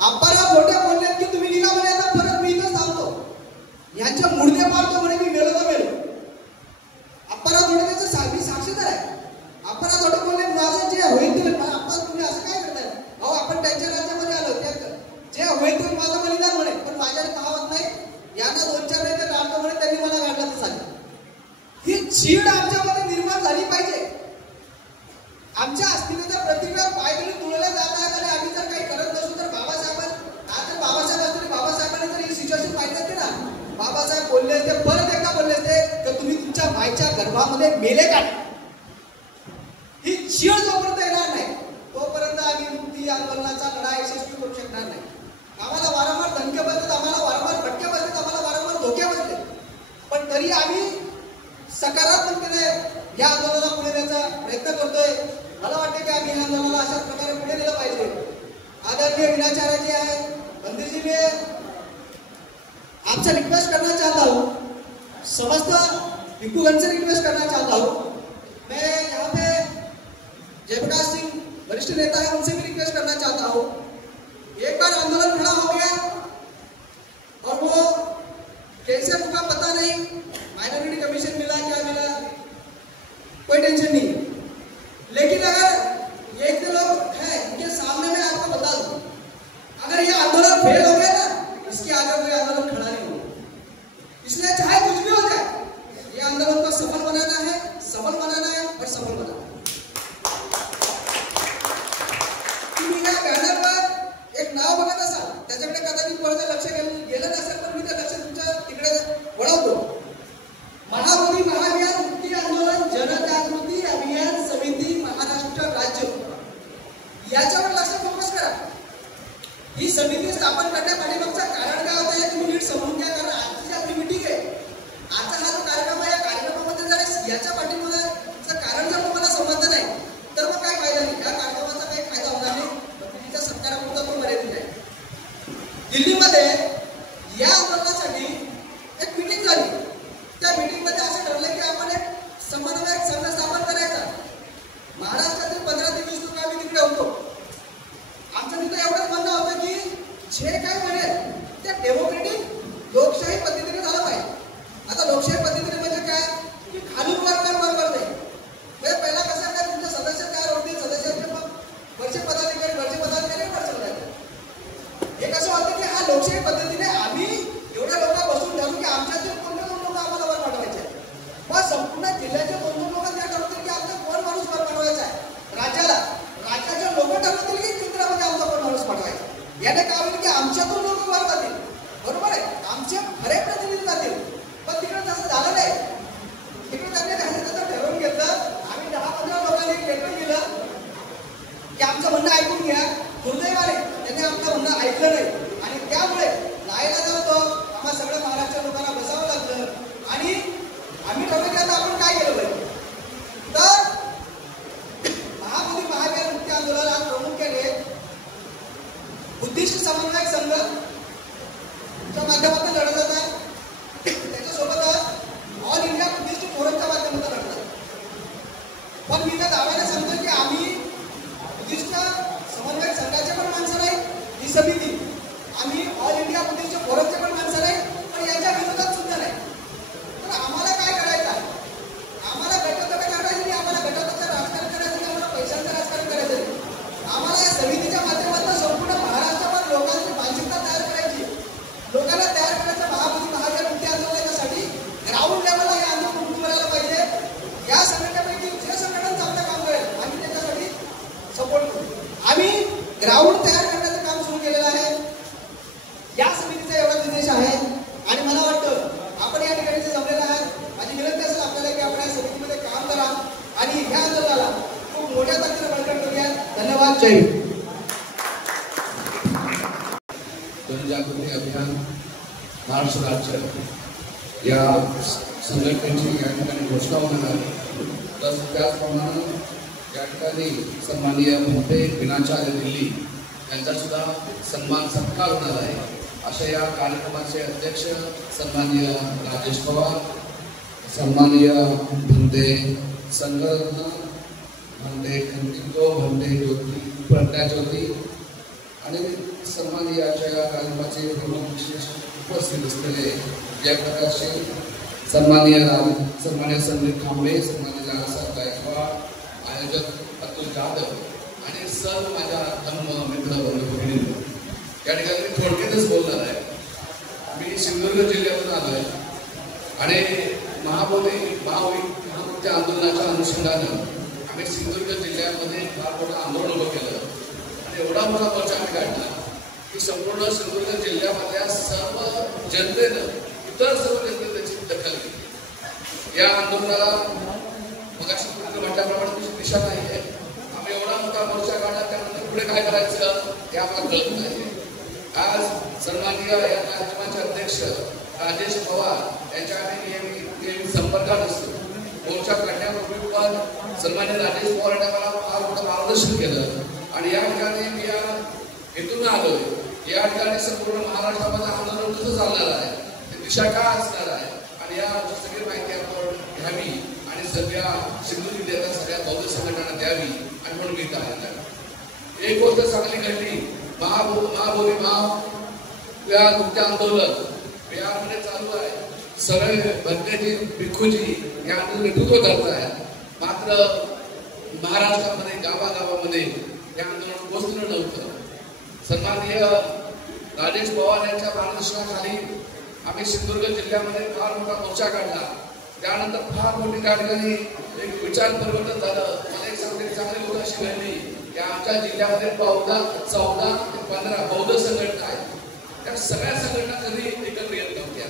अप्पाराव धोटे बोलले की तुम्ही निघा म्हणे, आता परत मी इथं थांबतो. यांच्या मुडदे मारतो म्हणे, मी मेलो तर मेलो. अप्पाराव धोटे त्याचं मी साक्षीदार आहे. अप्पाराव धोटे बोलले माझं जे होईल ते, अप्पा तुम्ही असं काय करताय? अहो आपण त्यांच्या राज्यामध्ये आलो, जे होईल ते माझं बलिदान म्हणे, पण माझ्याने पाहत नाही. यांना 2-4 महिने काढतो म्हणे, त्यांनी मला काढला तर चालेल. ही चीड आमच्यामध्ये निर्माण झाली पाहिजे. आमच्या अस्मितेच्या प्रतिक्रिया पायदळी तुळल्या जात आहेत आणि आम्ही जर काही करत नसू तर बाबासाहेब असतील, बाबासाहेबांनी जर ही सिच्युएशन पाहिजे असते ना, बाबासाहेब बोलले असते, परत एकदा बोलले असते की तुम्ही तुमच्या मायच्या गर्भामध्ये मेले का. ही चीड जोपर्यंत येणार नाही तोपर्यंत आम्ही मुक्ती आंदोलनाचा लढा यशस्वी करू शकणार नाही. आम्हाला वारंवार धमके बसतात, आम्हाला वारंवार फटके बसतात, आम्हाला वारंवार धोके बसले, पण तरी आम्ही सकारात्मकतेने या आंदोलनाला पुढे नेण्याचा प्रयत्न करतोय. मला वाटते की आम्ही या आंदोलनाला अशाच प्रकारे पुढे नेलं पाहिजे. आदरणीय विनाचार्य जी है मंदिर जी में आपसे रिक्वेस्ट करना चाहता हूँ, समस्त भिक्खुगण से रिक्वेस्ट करना चाहता हूँ. मैं यहाँ पे जयप्रकाश सिंह वरिष्ठ नेता है, उनसे भी रिक्वेस्ट करना चाहता हूँ. एक बार आंदोलन खड़ा हो गया और वो कैसे रुका पता नहीं, माइनॉरिटी कमीशन मिला क्या मिला कोई टेंशन नहीं, लेकिन अगर एक दो लोग हैं इनके सामने मैं आपको बता दूं, अगर ये आंदोलन फेल हो गया ना, इसके आगे कोई आंदोलन खड़ा नहीं होगा. इसलिए चाहे कुछ भी हो जाए, ये आंदोलन को सफल बनाना है और सफल बनाना है. तुम्ही या बॅनरवर एक नाव बघत असाल, त्याच्याकडे कदाचित कोणाचं लक्ष गेलं नसेल, पण मी ते लक्ष तुमच्या तिकडे वळवतो. महाबोधी महाविहार मुक्ती आंदोलन जनजागृती अभियान समिती महाराष्ट्र राज्य, याच्यावर लक्ष फोकस करा. ही समिती स्थापन करण्यापाठीमागचं कारण काय होतं हे तुम्ही नीट समजून घ्या. कारण आजची जी आपली मीटिंग आहे, आजचा हा जो कार्यक्रम आहे, या कार्यक्रमामध्ये जर याच्या पाठीमागचं कारण जर तुम्हाला समजलं नाही तर मग काय फायदा नाही. या कार्यक्रमाचा काही फायदा होणार नाही, तिच्या सत्कारापुरता तो मर्यादित आहे. दिल्लीमध्ये या आंदोलनासाठी एक मीटिंग झाली. त्या मीटिंगमध्ये असं ठरलं की आपण एक समन्वयक संघ स्थापन करायचा. महाराष्ट्रातील 15 ते 20 लोक आम्ही तिकडे होतो. आमचं तिथं एवढंच म्हणणं होतं की जे काय म्हणेल ते डेमोक्रेटिक लोकशाही पद्धतीने झालं पाहिजे. आता लोकशाही पद्धतीने म्हणजे काय की खालून वर नाही. म्हणजे पहिला कसं काय तुमचे सदस्य तयार होतील, सदस्यांचे मग वरचे पदाधिकारी वर चालले. हे कसं होतं की हा लोकशाही पद्धतीने आम्ही एवढ्या लोक बसून ठरवू की आमच्यातील कोणते 2 लोक आम्हाला वर पाठवायचे. मग संपूर्ण जिल्ह्याचे 2 लोक त्या ठरवतील की आमचा कोण माणूस वर पाठवायचा आहे. राज्याचे लोक ठरवतील की केंद्रामध्ये आमचा कोण माणूस पाठवायचा. याने काय होईल की आमच्यातून लोक वर जातील, बरोबर आहे, आमचे खरे प्रतिनिधी जातील. पण तिकडे तसं झालं नाही. तिकडे त्यांनी तसं ठरवून घेतलं. आम्ही 10-15 लोकांनी एक लेटर दिलं की आमचं म्हणणं ऐकून घ्या. दुर्दैवाने त्यांनी आपलं म्हणणं ऐकलं नाही आणि त्यामुळे नाईलाज होतो. आम्हाला सगळं महाराष्ट्र लोकांना बसावं लागलं आणि आम्ही ठरवलं की आता आपण काय केलं पाहिजे. तर महाबोधी महाविहार मुक्ती आंदोलनात प्रामुख्याने बुद्धिस्ट समन्वयक संघच्या माध्यमातून लढत जात आहे. त्याच्यासोबतच ऑल इंडिया बुद्धिस्ट फोरमच्या माध्यमातून लढत आहे. पण मी त्या दाव्याने सांगतो की आम्ही बुद्धिस्ट समन्वयक संघाचे पण माणसं नाही, ही समिती आम्ही ऑल इंडिया बुद्धिस्ट फोरमचे पण माणसं नाही, पण याच्या विरोधात सुद्धा नाही. तर ग्राउंड तयार करण्याचं काम सुरू केलेलं आहे. या समितीचा एवढा निर्देश आहे आणि मला वाटतं आपण या ठिकाणी जमलेला आहे. माझी विनंती असेल आपल्याला की आपण या समितीमध्ये काम करा आणि ह्या आंदोलनाला खूप मोठ्या ताकदीने बळकट करूया. धन्यवाद. जय हिंद. जनजागृती अभियान महाराष्ट्र राज्य या संघटनेची या ठिकाणी घोषणा होणार आहे. तसं त्याचप्रमाणे या ठिकाणी सन्माननीय मोठे विनाचार्य दिल्ली यांचा सुद्धा सन्मान सत्कार होणार आहे. अशा या कार्यक्रमाचे अध्यक्ष सन्माननीय राजेश पवार, सन्माननीय भंते संघरत्न, भंते खंडितो, भंते ज्योती प्रज्ञा ज्योती आणि सन्माननीय अशा या कार्यक्रमाचे प्रमुख विशेष उपस्थित असलेले या प्रकारचे सन्माननीय संदीप खांबे, सन्माननीय राणासाहेब गायकवाड, आयोजक अतुल जाधव आणि सर्व माझ्या धम्म मित्र बंधू भगिनी, या ठिकाणी मी थोडक्यातच बोलणार आहे. मी सिंधुदुर्ग जिल्ह्यातून आलो आहे आणि महामोर्चा आंदोलनाच्या अनुषंगानं आम्ही सिंधुदुर्ग जिल्ह्यामध्ये फार मोठं आंदोलन उभं केलं आणि एवढा मोठा मोर्चा आम्ही काढला की संपूर्ण सिंधुदुर्ग जिल्ह्यामधल्या सर्व जनतेनं, इतर सर्व जनतेने त्याची दखल घेतली. या आंदोलनाला मग अशी म्हटल्याप्रमाणे दिशा नाही आहे. आम्ही एवढा मोठा मोर्चा काढला, त्यानंतर पुढे काय करायचं हे आम्हाला कळत नाही. आज सन्माननीय या कार्यक्रमाचे अध्यक्ष राजेश पवार यांच्या आम्ही नेहमी संपर्कात असतो. मोर्चा काढण्यापूर्वी पण सन्माननीय राजेश पवार यांनी मला फार मोठं मार्गदर्शन केलं आणि या ठिकाणी मी या हेतून आलोय. या ठिकाणी संपूर्ण महाराष्ट्रामध्ये आंदोलन कसं चालणार आहे, दिशा काय असणार आहे आणि या सगळी माहिती आपण घ्यावी आणि सगळ्या सिंधू जिल्ह्याच्या सगळ्या बौद्ध संघटनांना द्यावी आणि म्हणून मी काय एक गोष्ट चांगली घडली. मुक्ती आंदोलन बिहारमध्ये चालू आहे. सरळ भंतेजी भिक्खूजी या आंदोलन नेतृत्व करत आहे. मात्र महाराष्ट्रामध्ये गावागावामध्ये या आंदोलन पोहोचलं नव्हतं. सन्माननीय राजेश पवार यांच्या मार्गदर्शनाखाली आम्ही सिंधुदुर्ग जिल्ह्यामध्ये फार मोठा मोर्चा काढला. त्यानंतर फार मोठी त्या ठिकाणी एक विचार परिवर्तन झालं. मला एक चांगली गोष्ट अशी घडली की आमच्या जिल्ह्यामध्ये 14 ते 15 बौद्ध संघटना आहेत. त्या सगळ्या संघटना कधी एकत्र येत नव्हत्या.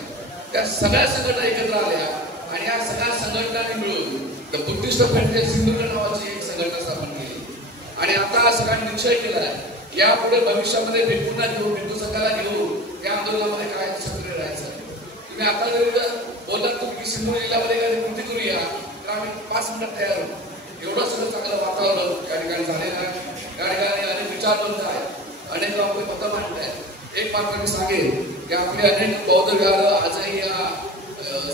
त्या सगळ्या संघटना एकत्र आल्या आणि या सगळ्या संघटनांनी मिळून द बुद्धिस्ट फेडरेशन सिंधुदुर्ग नावाची एक संघटना स्थापन केली आणि आता सगळ्यांनी निश्चय केला आहे यापुढे भविष्यामध्ये भिक्खूंना घेऊन, भिक्खू संघाला घेऊन या आंदोलनामध्ये काय सक्रिय राहायचं. तुम्ही आता जरी बोललात तुम्ही सिंधुदुर्ग जिल्ह्यामध्ये काय कृती करूया तर आम्ही 5 मिनिटात तयार होतो. एवढं सगळं चांगलं वातावरण या ठिकाणी झालेलं आहे. या ठिकाणी अनेक विचारवंत आहेत, अनेक लोक मतं मांडत आहेत. एक मात्र मी सांगेन की आपले अनेक बौद्ध विहार आजही या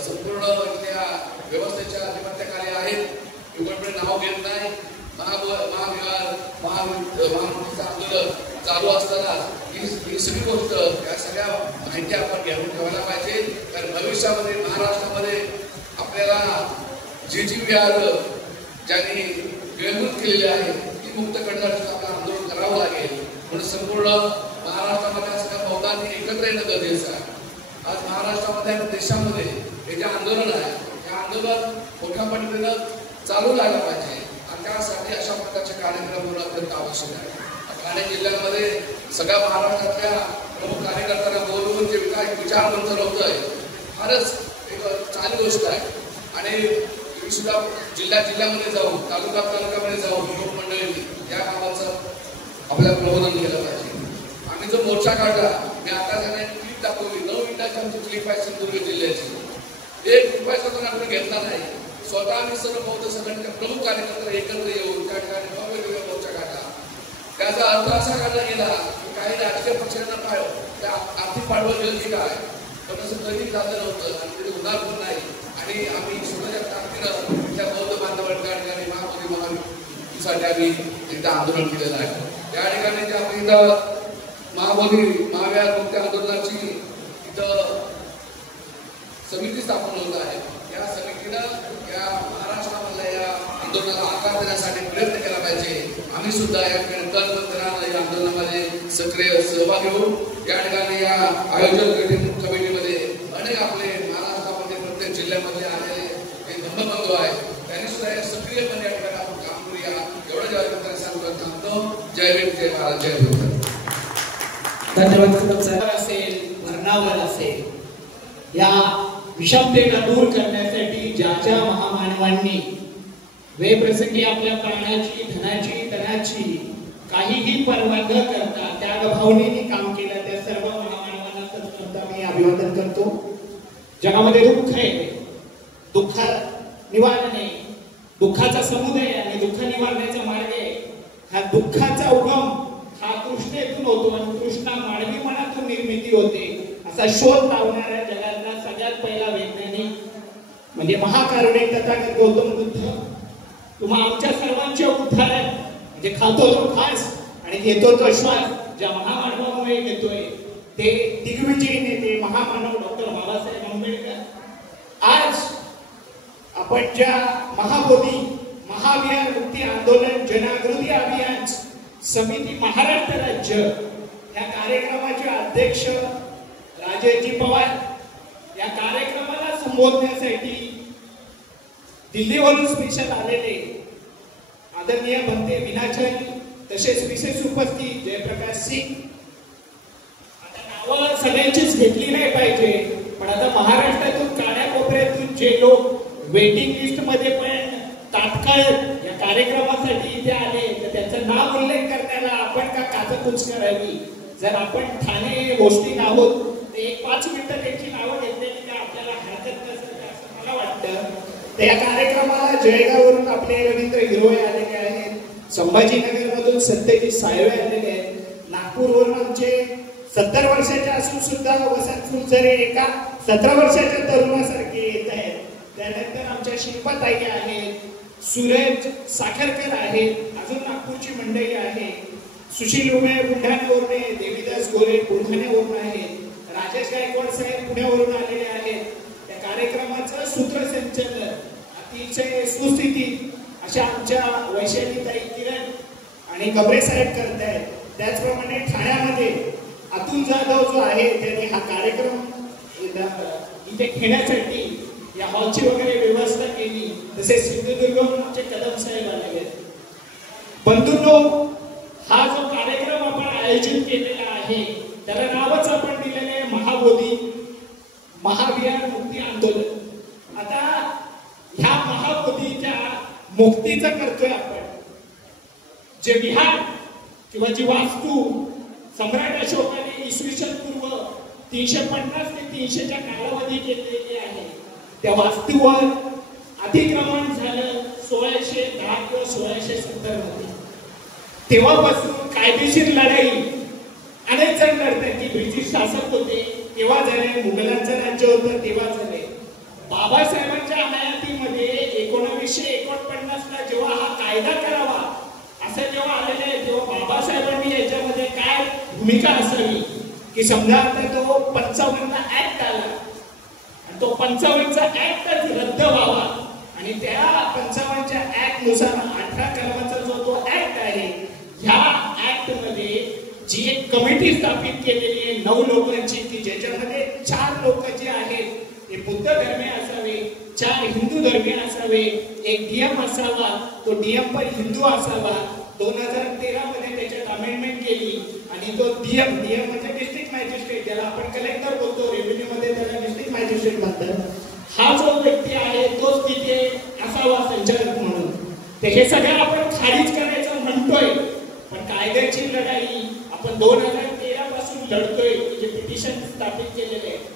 संपूर्ण इथल्या व्यवस्थेच्या अधिपत्याखाली आहेत. मी नाव घेत नाही. महाविहार महामुक्तीचं आंदोलन चालू असताना ही सगळी गोष्ट या सगळ्या माहिती आपण घेऊन ठेवायला पाहिजे. कारण भविष्यामध्ये महाराष्ट्रामध्ये आपल्याला जी विहार ज्यांनी वेगळून केलेली आहे ती मुक्त करण्यासाठी आपलं आंदोलन करावं लागेल. म्हणून संपूर्ण महाराष्ट्रामध्ये सगळ्या बौद्धांनी एकत्र येणं गरजेचं आहे. आज महाराष्ट्रामध्ये आणि देशामध्ये हे जे आंदोलन आहे हे आंदोलन मोठ्या पद्धतीनं चालू राहायला पाहिजे आणि त्यासाठी अशा प्रकारचे कार्यक्रम होणं अत्यंत आवश्यक आहे. ठाणे जिल्ह्यामध्ये सगळ्या महाराष्ट्रातल्या प्रमुख कार्यकर्त्यांना बोलवून जे काही विचार मंथन होतंय फारच एक चांगली गोष्ट आहे. आणि तुम्ही सुद्धा जिल्ह्यामध्ये जाऊन तालुक्यामध्ये जाऊन लोक मंडळींनी या कामाचं आपल्या प्रबोधन केलं पाहिजे. आम्ही जो मोर्चा काढला मी आता त्याने क्लिप दाखवली. 9 मिनिटाची आमची क्लिप आहे सिंधुदुर्ग जिल्ह्याची. 1 रुपयाचा पण आपण घेतला नाही. स्वतः आम्ही सर्व बौद्ध संघटनेच्या प्रमुख कार्यकर्ते एकत्र येऊन त्या ठिकाणी वेगवेगळा मोर्चा काढला. त्याचा अर्थ असा काढला गेला की काही राजकीय पक्षांना त्या आर्थिक पाठबळ दिलं की काय, पण असं कधी झालं नव्हतं आणि तिथे होणार पण नाही. आणि आम्ही स्वतःच्या ताकदीनं त्या बौद्ध बांधवांच्या ठिकाणी महाबोधी आम्ही एकदा आंदोलन केलेलं आहे. या ठिकाणी जे आपण इथं महाविहार मुक्ती आंदोलनाची इथं समिती स्थापन होत आहे. या समितीनं या महाराष्ट्रामधल्या या आंदोलनाला आकार देण्यासाठी प्रयत्न केला पाहिजे. आम्ही सुद्धा या ठिकाणी या आंदोलनामध्ये सक्रिय सहभागी होऊ. या ठिकाणी या आयोजन कमिटीमध्ये अनेक आपले महाराष्ट्रामध्ये प्रत्येक जिल्ह्यामध्ये आलेले हे धम्मबंधू आहेत. त्यांनी सुद्धा सक्रियपणे या ठिकाणी आपण काम करूया एवढं जाहीर सांगतो. जय हिंद. जय महाराज, जय भीम. धन्यवाद कदम साहेब. असेल, वर्णावर असेल, या विषमतेला दूर करण्यासाठी ज्या ज्या महामानवांनी वेप्रसंगी आपल्या प्राणाची, धनाची, तनाची काहीही पर्वा न करता त्यागभावनेने काम केलं, त्या सर्व महामानवांना सुद्धा मी अभिवादन करतो. जगामध्ये दुःख आहे, दुःख निवारणे, दुःखाचा समुदाय आणि दुःख निवारण्याचा मार्ग आहे. हा दुःखाचा उगम हा तृष्णेतून होतो आणि तृष्णा मानवी मनातून निर्मिती होते असा शोध लावणाऱ्या जगातला सगळ्यात पहिला वैज्ञानिक म्हणजे महाकारुणिक तथागत गौतम बुद्ध. तुम्हा आमच्या सर्वांचे उद्धारक म्हणजे खातो तो खास आणि घेतो तो श्वास ज्या महामानवामुळे घेतोय ते दिग्विजयी नेते महामानव डॉक्टर बाबासाहेब आंबेडकर. आज आपण ज्या महाबोधी महाविहार मुक्ती आंदोलन जनजागृती अभियान समिती महाराष्ट्र राज्य या कार्यक्रमाचे अध्यक्ष राजेशजी पवार या कार्यक्रमाला संबोधण्यासाठी दिल्लीवरून स्पेशल आलेले आदरणीय भंते विनाचारी तसेच विशेष उपस्थित जयप्रकाश सिंग. आता नावं सगळ्यांचीच घेतली नाही पाहिजे, पण आता महाराष्ट्रातून कानाकोपऱ्यातून जे लोक वेटिंग लिस्ट मध्ये पण तात्काळ या कार्यक्रमासाठी इथे आले तर त्यांचं नाव उल्लेख करण्याला आपण का काचकूच करावी. जर आपण ठाणे गोष्टी आहोत तर एक 5 मिनिटं त्यांची नावं घेतलेली का आपल्याला हरकत नसेल असं मला वाटतं. तर या कार्यक्रमाला जळगाववरून आपले रवींद्र हिरोळे आलेले आहेत, संभाजीनगर मधून सत्यजित सायवे आलेले आहेत, नागपूरवरून आमचे 70 वर्षाचे असून सुद्धा वसंत फुलझरे एका 17 वर्षाच्या तरुणासारखे येत आहेत. त्यानंतर आमच्या शिल्पाताई आहेत, सूरज साखरकर आहेत, अजून नागपूरची मंडळी आहे, सुशील उमे बुलढाण्यावरून आहे, देवीदास गोरे बुलढाण्यावरून आहेत, राजेश गायकवाड साहेब पुण्यावरून आलेले आहेत. त्या कार्यक्रमाचं सूत्रसंचालन अतिशय सुस्थितीत अशा आमच्या वैशालीताई किरण आणि गबरे साहेब करत आहेत. त्याचप्रमाणे ठाण्यामध्ये अतुल जाधव जो आहे त्यांनी हा कार्यक्रम इथे घेण्यासाठी या हॉलची वगैरे व्यवस्था केली. तसेच सिंधुदुर्गवरून आमचे कदम साहेब आले आहेत. बंधूंनो, हा जो कार्यक्रम आपण आयोजित केलेला आहे त्याला नावच आपण दिलेले आहे महाबोधी महाविहार मुक्ती आंदोलन. आता ह्या महाबोधीच्या मुक्तीचं करतोय आपण. जे विहार किंवा जी वास्तू सम्राट अशोकाने इसवी सन पूर्व 350 ते 300च्या कालावधी केलेली आहे त्या वास्तूवर अतिक्रमण झालं 1610 किंवा 1670 मध्ये. तेव्हापासून कायदेशीर लढाई अनेक जण लढतात की ब्रिटिश शासक होते तेव्हा झाले, मुघलांचं राज्य होतं तेव्हा झाले. बाबासाहेबांच्या हयातीमध्ये 1949ला जेव्हा हा कायदा करावा असं जेव्हा आलेलं आहे तेव्हा बाबासाहेबांनी याच्यामध्ये काय भूमिका असावी की समजा आता तो 55 ऍक्ट आला आणि तो 55चा ऍक्टच रद्द व्हावा आणि त्या 55च्या ऍक्ट नुसार 18 कलमाचा जो तो ऍक्ट आहे ह्या ऍक्ट मध्ये जी एक कमिटी स्थापित केलेली आहे 9 लोकांची की ज्याच्यामध्ये 4 लोक जे आहेत ते बुद्ध धर्मीय असावे, 4 हिंदू धर्मीय असावे, एक डीएम असावा, तो डीएम पण हिंदू असावा. 2013 मध्ये त्याच्यात अमेंडमेंट केली आणि तो डीएम म्हणजे डिस्ट्रिक्ट मॅजिस्ट्रेट ज्याला आपण कलेक्टर बोलतो, रेव्हेन्यू मध्ये त्याला डिस्ट्रिक्ट मॅजिस्ट्रेट म्हणतात, हा जो व्यक्ती आहे तोच तिथे असावा संचालक म्हणून. तर हे सगळं आपण खारिज करायचं म्हणतोय पण कायद्याची लढाई आपण 2013 पासून लढतोय जे पिटिशन स्थापित केलेले आहे.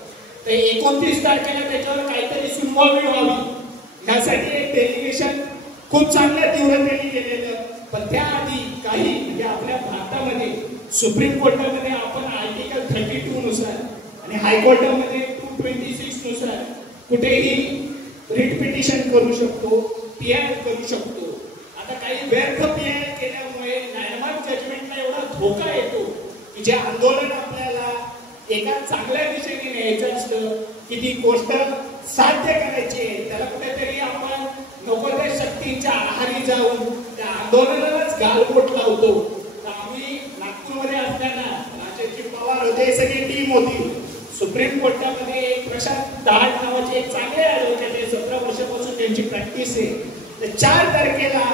तर 29 तारखेला त्याच्यावर काहीतरी सुनावणी व्हावी यासाठी एक डेलिगेशन खूप चांगल्या तीव्रतेने गेलेलं. पण त्याआधी काही म्हणजे आपल्या भारतामध्ये सुप्रीम कोर्टामध्ये आपण आर्टिकल 32 नुसार आणि हायकोर्टामध्ये 226 नुसार कुठेही रिट पिटिशन करू शकतो, पीआय करू शकतो. आता काही व्यर्थ पीआय केल्यामुळे लँडमार्क जजमेंटला एवढा धोका येतो की जे आंदोलन आपल्याला एका चांगल्या दिशेने न्यायचं असतं की ती गोष्ट साध्य करायची आहे त्याला कुठेतरी आपण नको त्या शक्तींच्या आहारी जाऊन त्या आंदोलनालाच गालबोट लावतो. तर आम्ही नागपूरमध्ये असताना राजेशजी पवार होते, सगळी टीम होती. सुप्रीम कोर्टामध्ये प्रशांत दहाड नावाचे एक चांगले ॲडव्होकेट आहे, 17 वर्षापासून त्यांची प्रॅक्टिस आहे. तर 4 तारखेला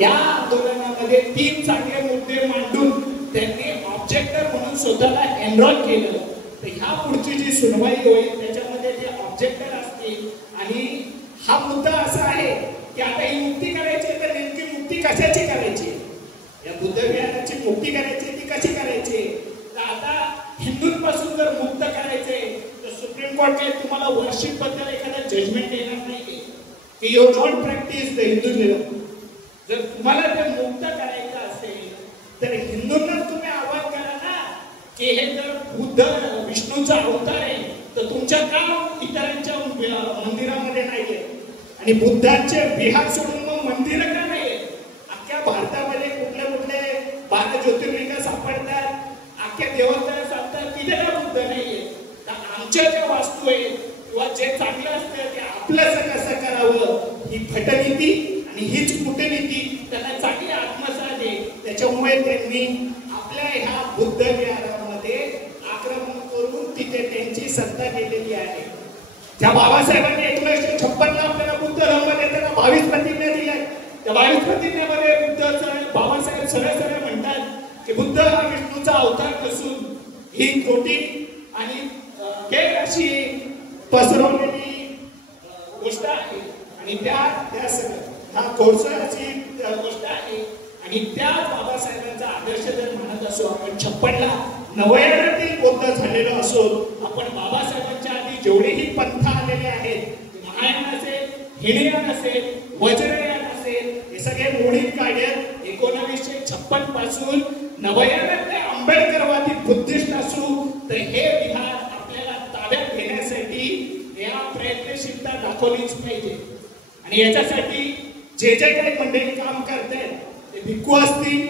या आंदोलनामध्ये 3 चांगले मुद्दे मांडून त्यांनी ऑब्जेक्टर म्हणून स्वतःला एनरोल केलं. तर ह्या पुढची जी सुनवाई होईल त्याच्यामध्ये जे ऑब्जेक्टर असतील आणि हा मुद्दा असा आहे की आता ही मुक्ती करायची तर नेमकी मुक्ती कशाची करायची, या बुद्ध विहाराची मुक्ती करायची ती कशी करायची. तर आता हिंदूंपासून जर मुक्त करायचे तर सुप्रीम कोर्ट काही तुम्हाला वर्शिप बद्दल एखादा जजमेंट देणार नाही की you don't practice the Hinduism. जर तुम्हाला ते मुक्त करायचं असेल तर हिंदूंना तुम्ही आवाहन करा ना की हे जर बुद्ध विष्णूचा अवतार आहे तर तुमच्या का इतरांच्या मंदिरामध्ये नाहीये आणि बुद्धांचे विहार सोडून मग मंदिर का नाहीये. अख्ख्या भारतामध्ये कुठले कुठले 12 ज्योतिर्लिंग सापडतात, अख्ख्या देवस्थान सांगतात तिथे का बुद्ध नाहीये. तर आमच्या ज्या वास्तू आहेत किंवा जे चांगलं असतं ते आपलं कसं करावं ही फटनीती आणि हीच कूटनीती त्यांना चांगली आत्मसात आहे. त्याच्यामुळे त्यांनी आपल्या ह्या बुद्ध विहारामध्ये आक्रमण करून तिथे त्यांची सत्ता केलेली आहे. त्या बाबासाहेबांनी 1956 आपल्याला बुद्ध धर्म देताना 22 प्रतिज्ञा दिल्या. त्या 22 प्रतिज्ञेमध्ये बाबासाहेब सरळ सरळ म्हणतात की बुद्ध हा विष्णूचा अवतार नसून ही खोटी आणि गैर अशी पसरवलेली गोष्ट आहे आणि त्या हा खोडसर अशी गोष्ट आहे. आणि त्या बाबासाहेबांचा आदर्श जर म्हणत असो आपण 56ला 99 बौद्ध झालेलो असो, आपण बाबासाहेबांच्या आधी जेवढेही पंथ आलेले आहेत, महायान असेल, हिनयान असेल, वज्रयान असेल, हे सगळे मोडीत काढत 1956 पासून 99 आंबेडकरवादी बुद्धिस्ट असू तर हे विहार आपल्याला ताब्यात घेण्यासाठी या प्रयत्नशीलता दाखवलीच पाहिजे. आणि याच्यासाठी जे जे काही मंडळी काम करतात ते भिक्खू असतील,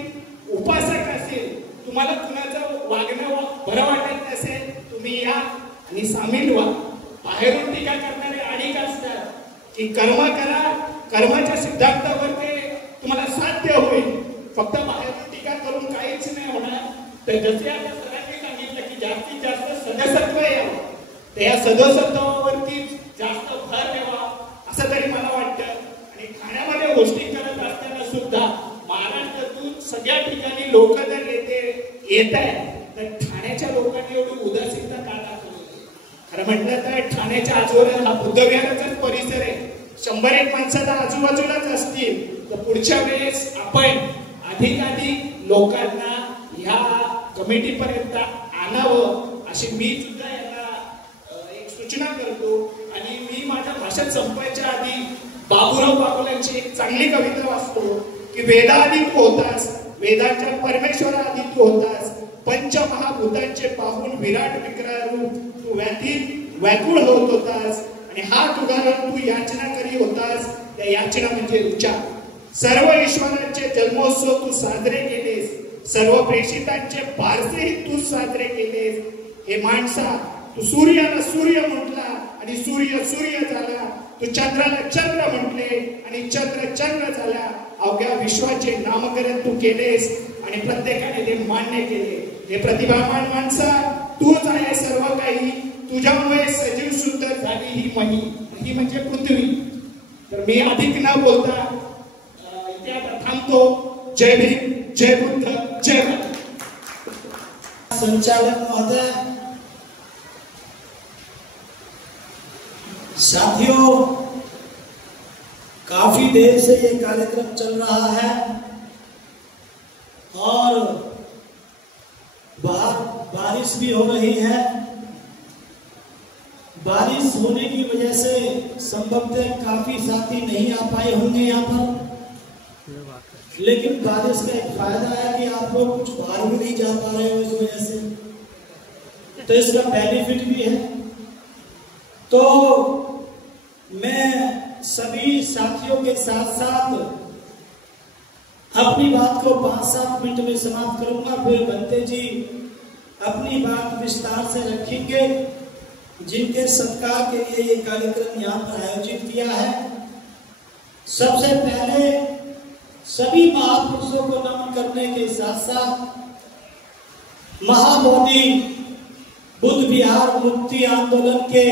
उपासक असतील, तुम्हाला कुणाचं वागणं बरं वाटत नसेल तुम्ही या आणि सामील व्हा. बाहेरून टीका करणारे अनेक असतात की कर्म करा, कर्माच्या सिद्धांतावर ते तुम्हाला साध्य होईल. फक्त बाहेरून टीका करून काहीच नाही होणार. तर जसे आता सरांनी सांगितलं की जास्तीत जास्त सदस्यत्व यावं, तर या सदस्यत्वावरती जास्त भर द्यावा असं तरी मला वाटतं. आणि ठाण्यामध्ये गोष्टी करत असताना सुद्धा महाराष्ट्रातून सगळ्या ठिकाणी लोक जर येत आहेत तर ठाण्याच्या लोकांनी एवढी उदासीनता का दाखवली. खरं म्हटलं तर ठाण्याच्या आजूबाजूला हा बुद्ध विहाराचाच परिसर आहे. 100-1 माणसाला आजूबाजूलाच असतील तर पुढच्या वेळेस आपण अधिकाधिक लोकांना ह्या कमिटीपर्यंत आणावं अशी मी सुद्धा यांना एक सूचना करतो. आणि मी माझ्या भाषण संपवायच्या आधी बाबूराव बागुलांची एक चांगली कविता वाचतो की वेदाआधी तू होतास, वेदांच्या परमेश्वराआधी तू होतास, पंचमहाभूतांचे पाहून विराट विक्राळ रूप तू व्याकुळ होत होतास आणि हात उगारून तू याचना करी होतास. त्या याचना म्हणजे ऋचा. सर्व ईश्वरांचे जन्मोत्सव तू साजरे केलेस, सर्व प्रेषितांचे बारसेही तू साजरे केलेस. हे माणसा तू सूर्याला सूर्य म्हटला आणि सूर्य सूर्य झाला, तू चंद्राला चंद्र म्हटले आणि चंद्र चंद्र झाला. अवघ्या विश्वाचे नामकरण तू केलेस आणि प्रत्येकाने ते मान्य केले. हे प्रतिभावान माणसा तूच आहे सर्व काही, तुझ्यामुळे सजीव सुंदर झाली ही मही, ही म्हणजे पृथ्वी. तर मी अधिक न बोलता इथे आता थांबतो. जय भीम, जय बुद्ध, जय भारत. संचालक महोदय, साथियों, काफी देर से ये कार्यक्रम चल रहा है और बाहर बारिश भी हो रही है. बारिश होने की वजह से संभवतः काफी साथी नहीं आ पाए होंगे यहाँ पर, लेकिन बारिश का एक फायदा है कि आप लोग कुछ बाहर भी नहीं जा पा रहे हो इस वजह से, तो इसका बेनिफिट भी है. तो मैं सभी साथियों के साथ साथ अपनी बात को 5-7 मिनट में समाप्त करूंगा. फिर बंते जी अपनी बात विस्तार से रखेंगे, जिनके सत्कार के लिए ये कार्यक्रम यहाँ पर आयोजित किया है. सबसे पहले सभी महापुरुषों को नमन करने के साथ साथ महाबोधि बुद्ध विहार मुक्ति आंदोलन के